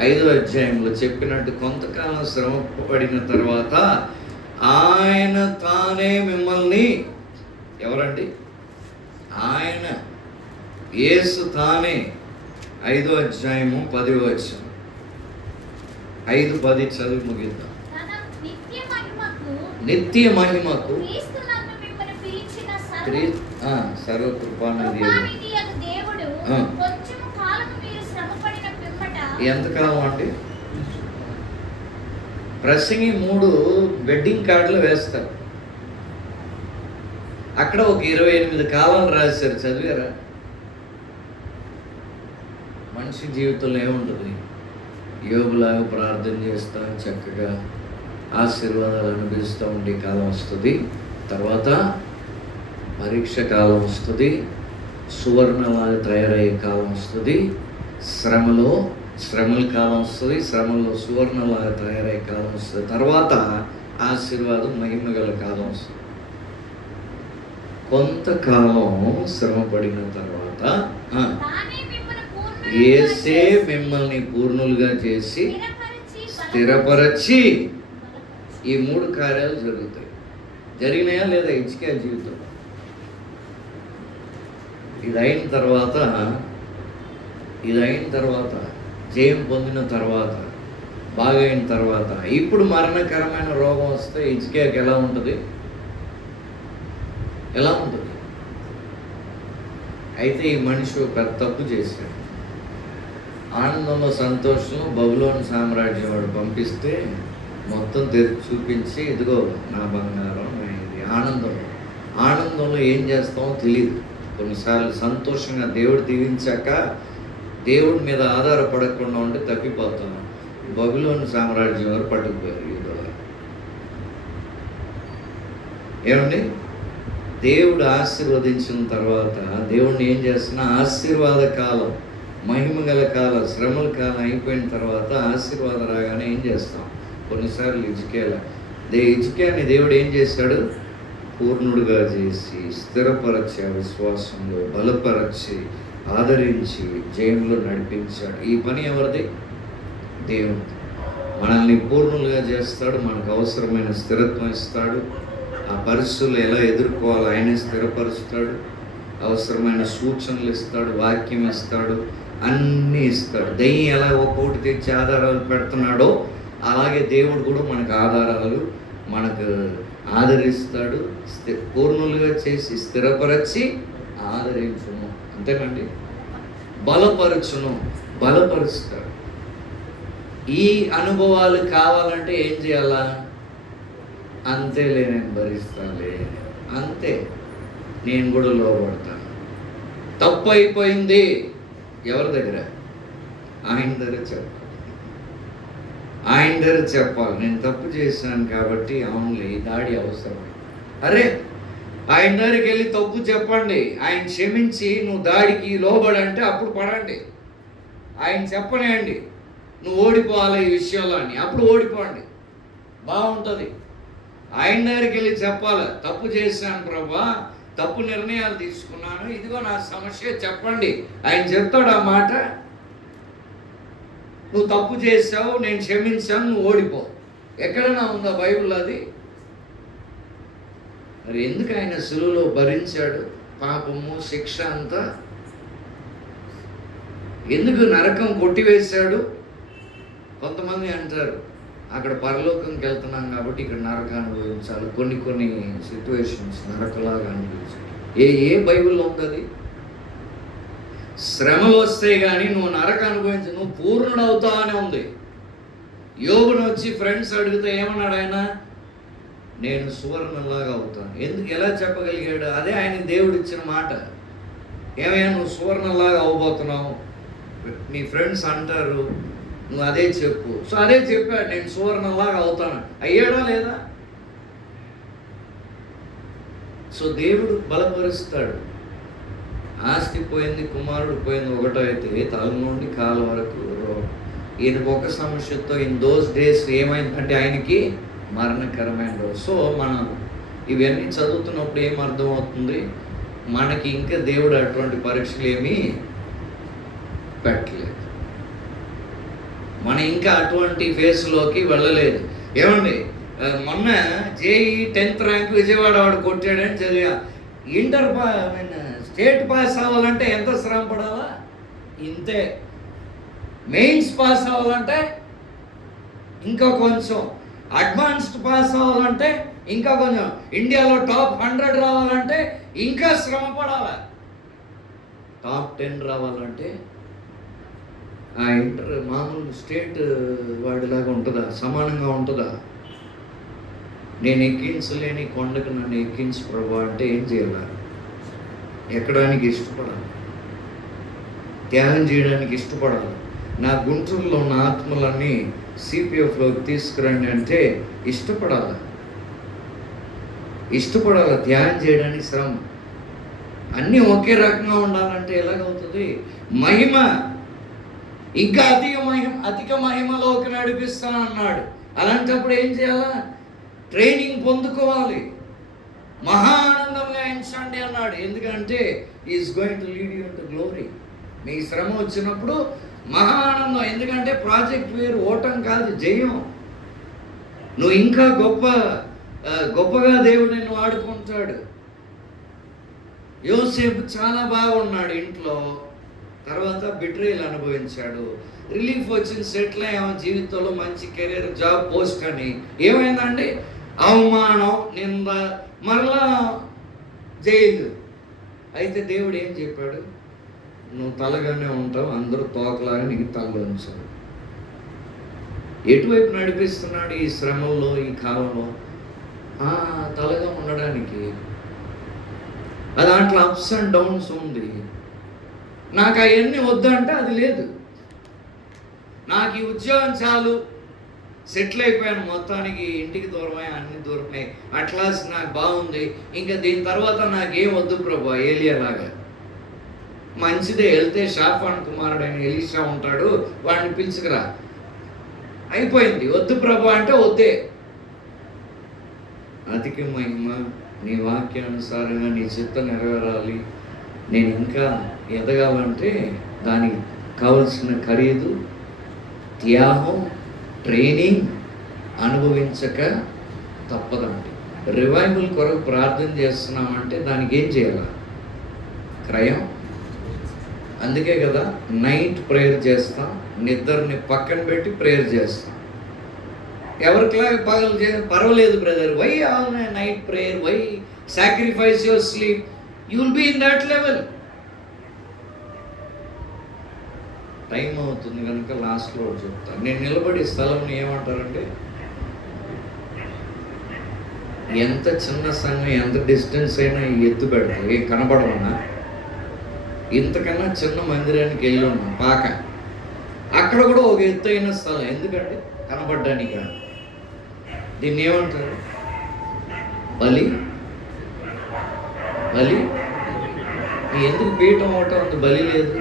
5వ అధ్యాయంలో చెప్పినట్టు కొంతకాలం శ్రమ పడిన తర్వాత ఆయన తానే మిమ్మల్ని, ఎవరండి? ఆయన, యేసు తానే. 5వ అధ్యాయము 10వ వచనం, 5:10 చదివి ముగిద్దాం. నిత్య మహిమకు సర్వకృపానిధి ఎంతకాలం అండి? ప్రసంగి 3 వెడ్డింగ్ కార్డులు వేస్తారు. అక్కడ ఒక 28 కాలాలు రాశారు, చదివారా? మనిషి జీవితంలో ఏముంటుంది? యోగులాగా ప్రార్థన చేస్తా చక్కగా ఆశీర్వాదాలు అనుభవిస్తూ ఉండే కాలం వస్తుంది, తర్వాత పరీక్ష కాలం వస్తుంది, సువర్ణలాగా తయారయ్యే కాలం వస్తుంది, శ్రమల కాలం వస్తుంది, శ్రమల్లో సువర్ణలాగా తయారయ్యే కాలం వస్తుంది, తర్వాత ఆశీర్వాదం మహిమగల కాలం వస్తుంది. కొంతకాలం శ్రమ పడిన తర్వాత యేసే మిమ్మల్ని పూర్ణులుగా చేసి స్థిరపరచి, ఈ 3 కార్యాలు జరుగుతాయి. జరిగినాయా లేదా ఇచ్చికే జీవితంలో? ఇదైన తర్వాత జయం పొందిన తర్వాత, బాగైన తర్వాత, ఇప్పుడు మరణకరమైన రోగం వస్తే ఇచ్చికేకి ఎలా ఉంటుంది? అయితే ఈ మనిషి ఒక తప్పు చేశాడు. ఆనందంలో సంతోషం బబులోను సామ్రాజ్యం వాడు పంపిస్తే మొత్తం తెరిచి చూపించి, ఇదిగో నా బంగారం, ఇది ఆనందంలో ఏం చేస్తామో తెలియదు. కొన్నిసార్లు సంతోషంగా దేవుడు దీవించాక దేవుడి మీద ఆధారపడకుండా ఉంటే తప్పిపోతాం. బబులోను సామ్రాజ్యం వారు పట్టుకుపోయారు యూదులు. ఏమండి? దేవుడు ఆశీర్వదించిన తర్వాత దేవుడిని ఏం చేస్తున్నా, ఆశీర్వాద కాలం, మహిమగల కాలం, శ్రమల కాలం అయిపోయిన తర్వాత ఆశీర్వాదం రాగానే ఏం చేస్తాం? కొన్నిసార్లు ఇజ్కియాని దేవుడు ఏం చేశాడు? పూర్ణుడుగా చేసి స్థిరపరచి, విశ్వాసంలో బలపరచి, ఆదరించి, జయంలో నడిపించాడు. ఈ పని ఎవరిది? దేవుడు. మనల్ని పూర్ణులుగా చేస్తాడు, మనకు అవసరమైన స్థిరత్వం ఇస్తాడు, ఆ పరిస్థితులు ఎలా ఎదుర్కోవాలో ఆయనే స్థిరపరుస్తాడు, అవసరమైన సూచనలు ఇస్తాడు, వాక్యం ఇస్తాడు, అన్నీ ఇస్తాడు. దెయ్యం ఎలా ఒక్కొక్కటి తెచ్చి ఆధారాలు పెడుతున్నాడో అలాగే దేవుడు కూడా మనకు ఆధారాలు, మనకు ఆదరిస్తాడు, పూర్ణులుగా చేసి స్థిరపరచి ఆదరించును. అంతేనండి. బలపరుస్తాడు. ఈ అనుభవాలు కావాలంటే ఏం చేయాలా? అంతేలే, నేను భరిస్తాలే, అంతే, నేను కూడా లోపడతాను. తప్పు అయిపోయింది, ఎవరి దగ్గర? ఆయన దగ్గర చెప్పాలి. నేను తప్పు చేశాను కాబట్టి అవునులే, దాడి అవసరం. అరే, ఆయన దగ్గరికి వెళ్ళి తప్పు చెప్పండి, ఆయన క్షమించి నువ్వు దాడికి లోబడంటే అప్పుడు పడండి. ఆయన చెప్పనేయండి నువ్వు ఓడిపోవాలి ఈ విషయంలో అని, అప్పుడు ఓడిపోండి, బాగుంటుంది. ఆయన దగ్గరికి వెళ్ళి చెప్పాలి, తప్పు చేశాను ప్రభా, తప్పు నిర్ణయాలు తీసుకున్నాను, ఇదిగో నా సమస్య చెప్పండి. ఆయన చెప్తాడు ఆ మాట. నువ్వు తప్పు చేసావు, నేను క్షమించాను, నువ్వు ఓడిపో. ఎక్కడైనా ఉందా బైబిల్లో అది? మరి ఎందుకు ఆయన శిలువలో భరించాడు పాపము, శిక్ష అంతా? ఎందుకు నరకం కొట్టివేశాడు? కొంతమంది అంటారు అక్కడ పరలోకంకి వెళ్తున్నాం కాబట్టి ఇక్కడ నరకం అనుభవించాలి, కొన్ని సిచ్యువేషన్స్ నరకలాగా అనిపించాలి. ఏ బైబిల్లో ఉంటుంది? శ్రమలు వస్తే కానీ నువ్వు నరకం అనుభవించు, నువ్వు పూర్ణుడు అవుతావు అని ఉంది. యోగును వచ్చి ఫ్రెండ్స్ అడిగితే ఏమన్నాడు ఆయన? నేను సువర్ణంలాగా అవుతాను. ఎలా చెప్పగలిగాడు? అదే ఆయన దేవుడు ఇచ్చిన మాట. ఏమైనా నువ్వు సువర్ణంలాగా అవ్వబోతున్నావు, నీ ఫ్రెండ్స్ అంటారు, నువ్వు అదే చెప్పు. సో అదే చెప్పాడు, నేను సువర్ణంలాగా అవుతాను. అయ్యాడా లేదా? సో దేవుడు బలపరుస్తాడు. ఆస్తి పోయింది, కుమారుడు పోయింది, ఒకటో అయితే తల నుండి కాళ్ళ వరకు ఈయనకు ఒక సమస్యతో ఇన్ దోస్ డేస్ ఏమైందంటే ఆయనకి మరణకరమైన రోజు. సో మనం ఇవన్నీ చదువుతున్నప్పుడు ఏం అర్థమవుతుంది? మనకి ఇంకా దేవుడు అటువంటి పరీక్షలు ఏమీ పెట్టలేదు. మనం ఇంకా అటువంటి ఫేస్లోకి వెళ్ళలేదు. ఏమండి, మొన్న జేఈ 10th ర్యాంక్ విజయవాడ వాడు కొట్టాడని చదివా. ఇంటర్ స్టేట్ పాస్ అవ్వాలంటే ఎంత శ్రమ పడాలా? ఇంతే. మెయిన్స్ పాస్ అవ్వాలంటే ఇంకా కొంచెం, అడ్వాన్స్డ్ పాస్ అవ్వాలంటే ఇంకా కొంచెం, ఇండియాలో టాప్ 100 రావాలంటే ఇంకా శ్రమ పడాలి. టాప్ 10 రావాలంటే ఆ ఇంటర్ మామూలు స్టేట్ వాడిలాగా ఉంటుందా? సమానంగా ఉంటుందా? నేను ఎక్కించలేని కొండకు నన్ను ఎక్కించు ప్రభు అంటే ఏం చేయాలి? ఎక్కడానికి ఇష్టపడాలి, త్యాగం చేయడానికి ఇష్టపడాలి. నా గుంటూరులో ఉన్న ఆత్మలన్నీ సిపిఎఫ్లోకి తీసుకురండి అంటే ఇష్టపడాలి, త్యాగం చేయడానికి శ్రమ. అన్నీ ఒకే రకంగా ఉండాలంటే ఎలాగవుతుంది? మహిమ ఇంకా అధిక మహిమలోకి నడిపిస్తానన్నాడు. అలాంటప్పుడు ఏం చేయాలా? ట్రైనింగ్ పొందుకోవాలి. మహా ఆనందంగా ఎంచండి అన్నాడు. ఎందుకంటే is going to lead you to glory. మీ శ్రమ వచ్చినప్పుడు మహా ఆనందం. ఎందుకంటే ప్రాజెక్ట్ వేరు, ఓటం కాదు, జయం. నువ్వు ఇంకా గొప్పగా దేవుడు నిన్ను వాడుకుంటాడు. యోసేపు చాలా బాగున్నాడు ఇంట్లో, తర్వాత బిట్రేయల్ అనుభవించాడు. రిలీఫ్ వచ్చింది, సెటిల్ అయ్యాము జీవితంలో, మంచి కెరీర్, జాబ్, పోస్ట్ అని. ఏమైందండి? అవమానం, నింద, మరలా జైలు. అయితే దేవుడు ఏం చెప్పాడు? నువ్వు తలగానే ఉంటావు, అందరూ తోకలాగా నీకు తలలో ఉంచాడు. ఎటువైపు నడిపిస్తున్నాడు ఈ శ్రమంలో, ఈ కాలంలో? తలగా ఉండడానికి. దాంట్లో అప్స్ అండ్ డౌన్స్ ఉంది. నాకు అవన్నీ వద్దంటే అది లేదు. నాకు ఈ ఉద్యోగం చాలు, సెటిల్ అయిపోయాను, మొత్తానికి ఇంటికి దూరమై అన్ని దూరమై, అట్లాస్ నాకు బాగుంది, ఇంకా దీని తర్వాత నాకేం వద్దు ప్రభు. ఏలియాలాగా మంచిదే, వెళ్తే షాఫాన్ కుమారుడు అని ఎలీషా ఉంటాడు, వాడిని పిలుచుకురా, అయిపోయింది. వద్దు ప్రభు అంటే వద్దే. అధిక మహిమ, నీ వాక్యానుసారంగా నీ చిత్తం నెరవేరాలి, నేను ఇంకా ఎదగాలంటే దానికి కావలసిన ఖరీదు, త్యాగం, ట్రైనింగ్ అనుభవించక తప్పదండి. రివైవల్ కొరకు ప్రార్థన చేస్తున్నామంటే దానికి ఏం చేయాలి? క్రయం. అందుకే కదా నైట్ ప్రేయర్ చేస్తాం, నిద్రని పక్కన పెట్టి ప్రేయర్ చేస్తాం. ఎవరికిలాగా పగలు పర్వాలేదు brother, why all night prayer, why sacrifice your sleep, you will be in that level. Time అవుతుంది కనుక లాస్ట్లో చెప్తాను. నేను నిలబడి స్థలంని ఏమంటారంటే, ఎంత చిన్న సంఘం, ఎంత డిస్టెన్స్ అయినా ఎత్తు పెడతాయి, కనపడమన్నా ఇంతకన్నా చిన్న మందిరానికి వెళ్ళి ఉన్నాం పాక, అక్కడ కూడా ఒక ఎత్తైన స్థలం. ఎందుకంటే కనపడ్డానికి కాదు. దీన్ని ఏమంటారు? బలి. ఎందుకు పీఠం ఒకటం అంత బలి లేదు?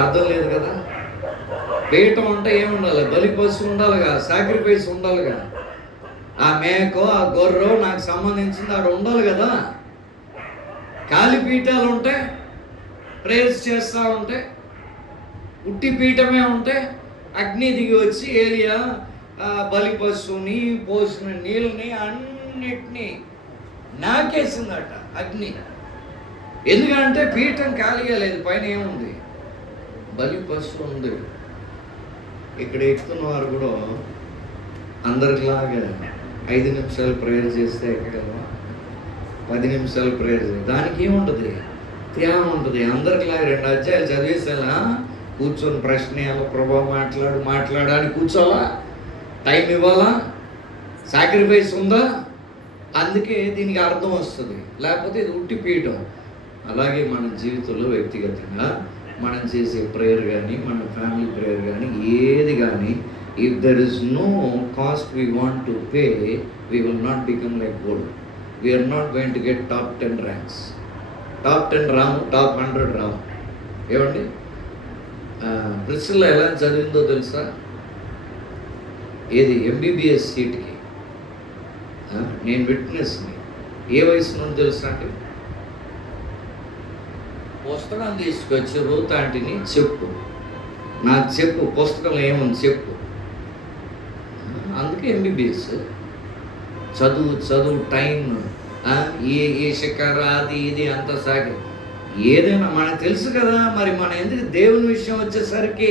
అర్థం లేదు కదా. పీఠం అంటే ఏముండాలి? బలి పశువు ఉండాలిగా, సాక్రిఫైస్ ఉండాలిగా. ఆ మేకో ఆ గొర్రెో నాకు సంబంధించింది ఆడ ఉండాలి కదా. ఖాళీ పీఠాలు ఉంటే, ప్రేయర్స్ చేస్తూ ఉంటే, ఉట్టి పీఠమే ఉంటే, అగ్ని దిగి వచ్చి ఏలియా బలి పశువుని, పోసిన నీళ్ళని అన్నిటినీ నాకేసిందట అగ్ని. ఎందుకంటే పీఠం ఖాళీగా లేదు, పైన ఏముంది? బలి పశువు ఉంది. ఇక్కడ ఎక్కుతున్న వారు కూడా అందరిలాగా 5 నిమిషాలు ప్రేయర్ చేస్తే ఎక్కగలవా? 10 నిమిషాలు ప్రేయర్ చేయాలి. దానికి ఏముంటుంది? త్యాగం ఉంటుంది. అందరిలాగా 2 అధ్యాయాలు చదివేసేలా కూర్చొని ప్రశ్న ఎలా ప్రభావ మాట్లాడాలని కూర్చోవాలా? టైం ఇవ్వాలా? సాక్రిఫైస్ ఉందా? అందుకే దీనికి అర్థం వస్తుంది. లేకపోతే ఇది ఉట్టి పీఠం. అలాగే మన జీవితంలో వ్యక్తిగతంగా మనం చేసే ప్రేయర్ కానీ, మన ఫ్యామిలీ ప్రేయర్ కానీ, ఏది కానీ, if there is no cost we want to pay, we will not become like gold. We are not going to get top 10 ranks. Top 10 రాము, టాప్ 100 రాము. ఏమండి, బ్రిస్టల్లో ఎలా చదివిందో తెలుసా? ఏది? ఎంబీబీఎస్ సీట్కి నేను విట్నెస్ని. ఏ వయసు నుండి తెలుసా అండి? పుస్తకం తీసుకొచ్చి రూత్ ఆంటీని చెప్పు, నాకు చెప్పు, పుస్తకంలో ఏముంది చెప్పు. అందుకే ఎంబీబీఎస్ చదువు టైం, ఏ శిఖర అది ఇది అంత సాగి ఏదైనా మనకు తెలుసు కదా. మరి మన ఎందుకు దేవుని విషయం వచ్చేసరికి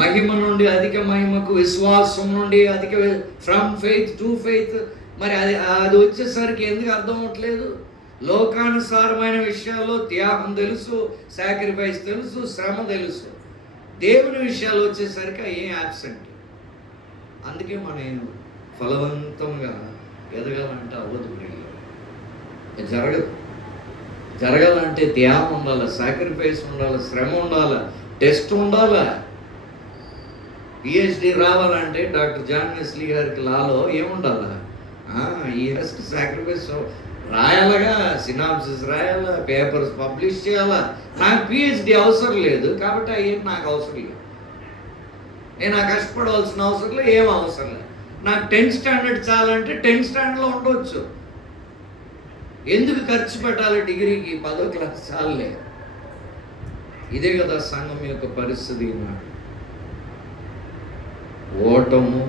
మహిమ నుండి అధిక మహిమకు, విశ్వాసం నుండి అధిక, ఫ్రమ్ ఫెయిత్ టు ఫెయిత్, మరి అది వచ్చేసరికి ఎందుకు అర్థం అవ్వట్లేదు? లోకానుసారమైన విషయాల్లో త్యాగం తెలుసు, సాక్రిఫైస్ తెలుసు, శ్రమ తెలుసు. దేవుని విషయాలు వచ్చేసరికి ఏం యాబ్సెంట్. అందుకే మనం ఫలవంతంగా ఎదగాలంటే అవ్వదు. జరగాలంటే త్యాగం ఉండాలి, సాక్రిఫైస్ ఉండాలి, శ్రమ ఉండాలి, టెస్ట్ ఉండాలి. పిహెచ్డి రావాలంటే డాక్టర్ జాన్ వెస్లీ గారికి లాలో ఏముండాలి? ఈ హెస్ట్ సాక్రిఫైస్ రాయాలగా, సినాప్సిస్ రాయాలా, పేపర్స్ పబ్లిష్ చేయాలా. నాకు పిహెచ్డి అవసరం లేదు కాబట్టి అయ్యేం నాకు అవసరం లేదు. నేను కష్టపడవలసిన అవసరం లేదు, ఏం అవసరం లేదు. నాకు 10th స్టాండర్డ్ చాలంటే 10th స్టాండర్డ్లో ఉండవచ్చు. ఎందుకు ఖర్చు పెట్టాలి డిగ్రీకి? 10వ క్లాస్ చాలే. ఇదే కదా సంఘం యొక్క పరిస్థితి. ఓటము,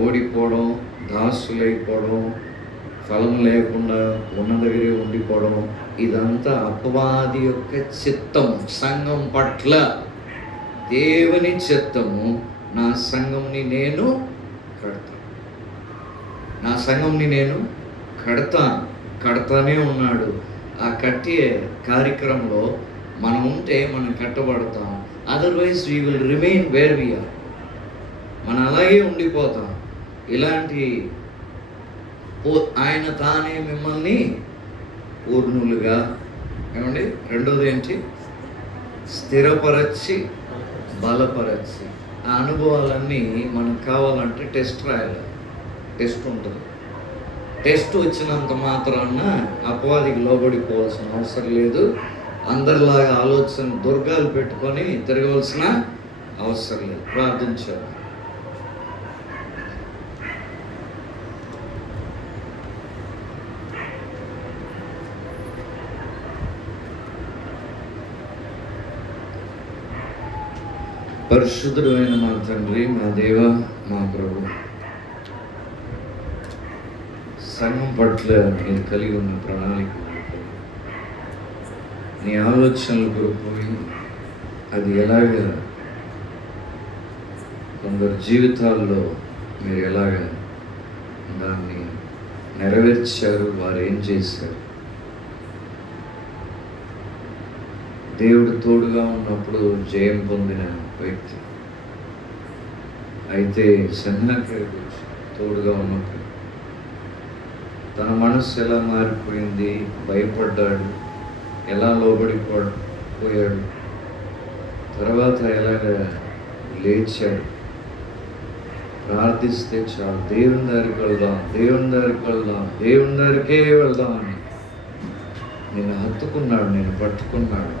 ఓడిపోవడం, దాసులైపోవడం, ఫలం లేకుండా ఉన్న దగ్గరే ఉండిపోవడం, ఇదంతా అపవాది యొక్క చిత్తం. సంఘం పట్ల దేవుని చిత్తము, నా సంఘంని నేను కడతాను, నా సంఘంని నేను కడతానే ఉన్నాడు. ఆ కట్టే కార్యక్రమంలో మనం ఉంటే మనం కట్టబడతాం. Otherwise we will remain where we are. మనం అలాగే ఉండిపోతాం. ఇలాంటి ఆయన తానే మిమ్మల్ని పూర్ణులుగా, ఏమండి, రెండోది ఏంటి? స్థిరపరచి బలపరచి. ఆ అనుభవాలన్నీ మనకు కావాలంటే టెస్ట్ రాయాలి. టెస్ట్ ఉంటుంది. టెస్ట్ వచ్చినంత మాత్రాన అపవాదికి లోబడిపోవాల్సిన అవసరం లేదు. అందరిలాగా ఆలోచన దుర్గాలు పెట్టుకొని తిరగవలసిన అవసరం లేదు. ప్రార్థించారు. పరిశుద్ధుడు అయిన మా తండ్రి, మా దేవ, మా ప్రభు, సంఘం పట్ల మీరు కలిగి ఉన్న ప్రణాళిక, నీ ఆలోచనలు కోల్పోయి అది ఎలాగ కొందరు జీవితాల్లో మీరు ఎలాగ దాన్ని నెరవేర్చారు, వారు ఏం చేశారు. దేవుడు తోడుగా ఉన్నప్పుడు జయం పొందిన వ్యక్తి, అయితే సన్నాకరికి తోడుగా ఉన్నప్పుడు తన మనస్సు ఎలా మారిపోయింది, భయపడ్డాడు, ఎలా లోబడిపోయాడు, తర్వాత ఎలాగ లేచాడు. ప్రార్థిస్తే చాలు, దేవుని దగ్గరికి వెళ్దాం, దేవుని దగ్గరికి వెళ్దాం, దేవుని దగ్గరికే వెళ్దాం అని నేను హత్తుకున్నాడు, నేను పట్టుకున్నాడు,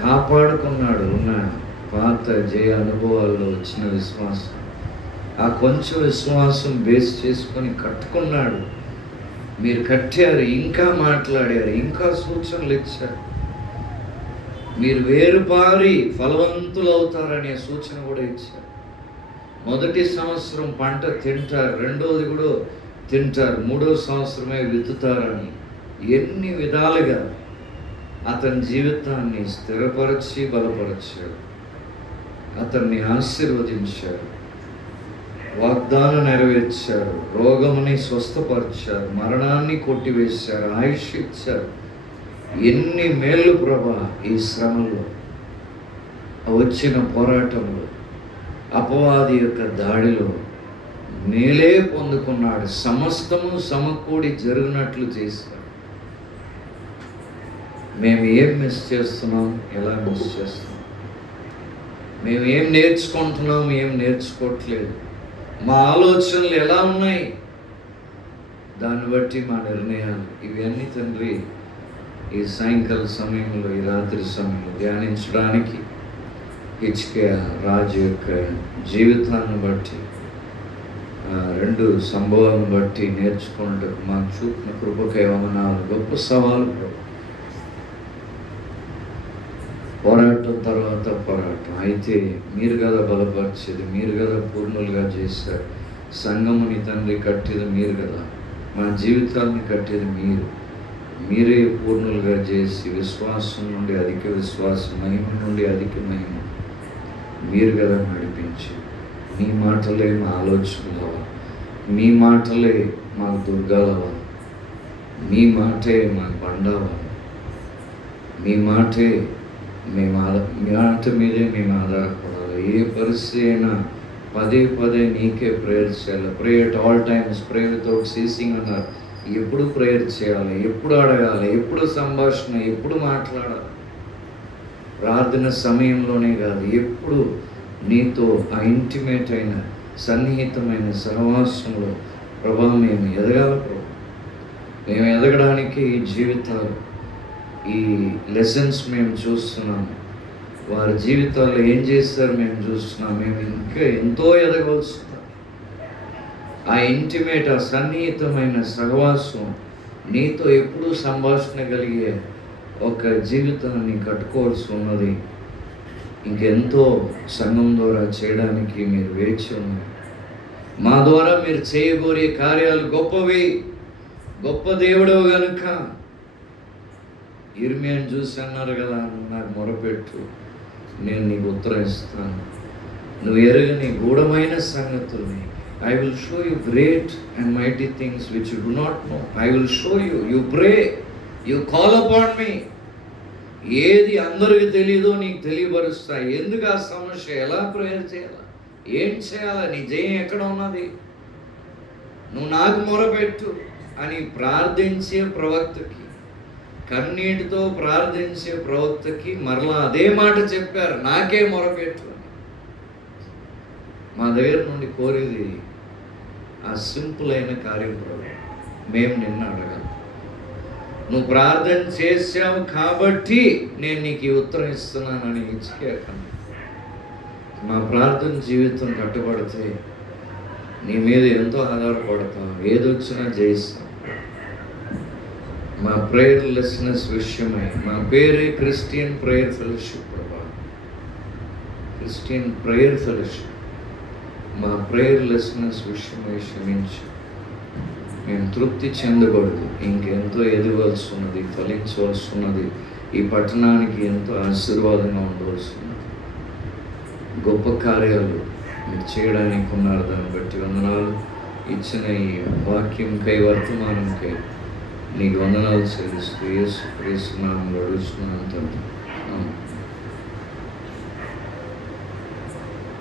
కాపాడుకున్నాడు. ఉన్న పాత జయ అనుభవాల్లో వచ్చిన విశ్వాసం, ఆ కొంచెం విశ్వాసం బేస్ చేసుకొని కట్టుకున్నాడు. మీరు కట్టారు, ఇంకా మాట్లాడారు, ఇంకా సూచనలు ఇచ్చారు. మీరు వేరుపారి ఫలవంతులు అవుతారనే సూచన కూడా ఇచ్చారు. మొదటి సంవత్సరం పంట తింటారు, రెండోది కూడా తింటారు, మూడో సంవత్సరమే విత్తుతారని ఎన్ని విధాలుగా అతని జీవితాన్ని స్థిరపరిచి బలపరిచారు. అతన్ని ఆశీర్వదించారు, వాగ్దానం నెరవేర్చారు, రోగముని స్వస్థపరిచారు, మరణాన్ని కొట్టివేశారు, ఆయుష్ ఇచ్చారు. ఎన్ని మేళ్ళు ప్రభా! ఈ శ్రమలో, వచ్చిన పోరాటంలో, అపవాది యొక్క దాడిలో మేలే పొందుకున్నాడు. సమస్తము సమకూడి జరిగినట్లు చేశాడు. మేము ఏం మిస్ చేస్తున్నాం, ఎలా మిస్ చేస్తున్నాం, మేము ఏం నేర్చుకుంటున్నాం, ఏం నేర్చుకోవట్లేదు, మా ఆలోచనలు ఎలా ఉన్నాయి, దాన్ని బట్టి మా నిర్ణయాలు, ఇవన్నీ తండ్రి ఈ సాయంకాల సమయంలో, ఈ రాత్రి సమయంలో ధ్యానించడానికి హెచ్కే రాజు యొక్క జీవితాన్ని బట్టి రెండు సంభవాలను బట్టి నేర్చుకున్నట్టు మాకు చూపిన కృపకై వందనాలు. గొప్ప సవాలు ప్రభు. పోరాటం తర్వాత పోరాటం. అయితే మీరు కదా బలపరిచేది, మీరు కదా పూర్ణులుగా చేశారు. సంఘముని తండ్రి కట్టేది మీరు కదా, మా జీవితాన్ని కట్టేది మీరు. మీరే పూర్ణులుగా చేసి విశ్వాసం నుండి అధిక విశ్వాసం, మహిమ నుండి అధిక మహిమ మీరు కదా నడిపించి. మీ మాటలే మా ఆలోచనలవా, మీ మాటలే మాకు దుర్గాలవా, మీ మాటే మాకు బండావా, మీ మాటే మీ మాట మీదే మేము ఆధారపడాలి. ఏ పరిస్థితి అయినా పదే పదే నీకే ప్రేయర్ చేయాలి. Pray at all times, pray without ceasing అన్నారు. ఎప్పుడు ప్రేయర్ చేయాలి, ఎప్పుడు అడగాలి, ఎప్పుడు సంభాషణ, ఎప్పుడు మాట్లాడాలి. ప్రార్థన సమయంలోనే కాదు, ఎప్పుడు నీతో ఆ ఇంటిమేట్ అయిన సన్నిహితమైన సహవాసంలో ప్రభా మేము ఎదగాలి. ప్రభు మేము ఎదగడానికి ఈ జీవితాలు, ఈ లెసన్స్ మేము చూస్తున్నాం. వారి జీవితాల్లో ఏం చేస్తారు మేము చూస్తున్నాం. మేము ఇంకా ఎంతో ఎదగవలసి. ఆ ఇంటిమేట్, ఆ సన్నిహితమైన సహవాసం, నీతో ఎప్పుడూ సంభాషణ కలిగే ఒక జీవితాన్ని కట్టుకోవాల్సి ఉన్నది. ఇంకెంతో సంఘం ద్వారా చేయడానికి మీరు వేచి ఉన్నారు. మా ద్వారా మీరు చేయగోరే కార్యాలు గొప్పవి. గొప్ప దేవుడవు గనుక ఇర్మియాను చూసి అన్నారు కదా, నాకు మొరపెట్టు, నేను నీకు ఉత్తరం ఇస్తాను. నువ్వు ఎరగని గూఢమైన సంగతుల్ని I will show you great and mighty things which you do not know. I will show you. You pray, you call upon me. ఏది అందరికి తెలీదో నీకు తెలియపరుస్తా. ఎందుకు ఆ సమస్య, ఎలా ప్రేయర్ చేయాలా, ఏం చేయాలా, నీ జయం ఎక్కడ ఉన్నది, నువ్వు నాకు మొరపెట్టు అని ప్రార్థించే ప్రవక్తకి, కన్నీటితో ప్రార్థించే ప్రవక్తకి మరలా అదే మాట చెప్పారు, నాకే మొరపెట్టు. మా దగ్గర నుండి కోరేది ఆ సింపుల్ అయిన కార్యం ప్రభు. మేము నిన్ను అడగాలి. నువ్వు ప్రార్థన చేసావు కాబట్టి నేను నీకు ఈ ఉత్తరం ఇస్తున్నానని ఇచ్చుకేకండి. మా ప్రార్థన జీవితం కట్టుబడితే నీ మీద ఎంతో ఆధారపడతాం. ఏదొచ్చినా జయిస్తాం. మా ప్రేయర్ లెస్నెస్ విషయమై మా పేరే క్రిస్టియన్ ప్రేయర్ ఫెలోషిప్ ప్రభా. Christian prayer fellowship. మా ప్రేయర్ లెస్నెస్ విషయమై క్షమించి మేము తృప్తి చెందకూడదు. ఇంకెంతో ఎదగవలసి ఉన్నది, ఫలించవలసి ఉన్నది. ఈ పట్టణానికి ఎంతో ఆశీర్వాదంగా ఉండవలసి ఉన్నది. గొప్ప కార్యాలు మీరు చేయడానికి ఉన్నారు. దాన్ని బట్టి వందనాలు. ఇచ్చిన ఈ వాక్యంకై, వర్తమానంకై నీకు వందనాలు చెల్లిస్తూ యేసు క్రీస్తు నామములో అడుగుతున్నాను తండ్రి.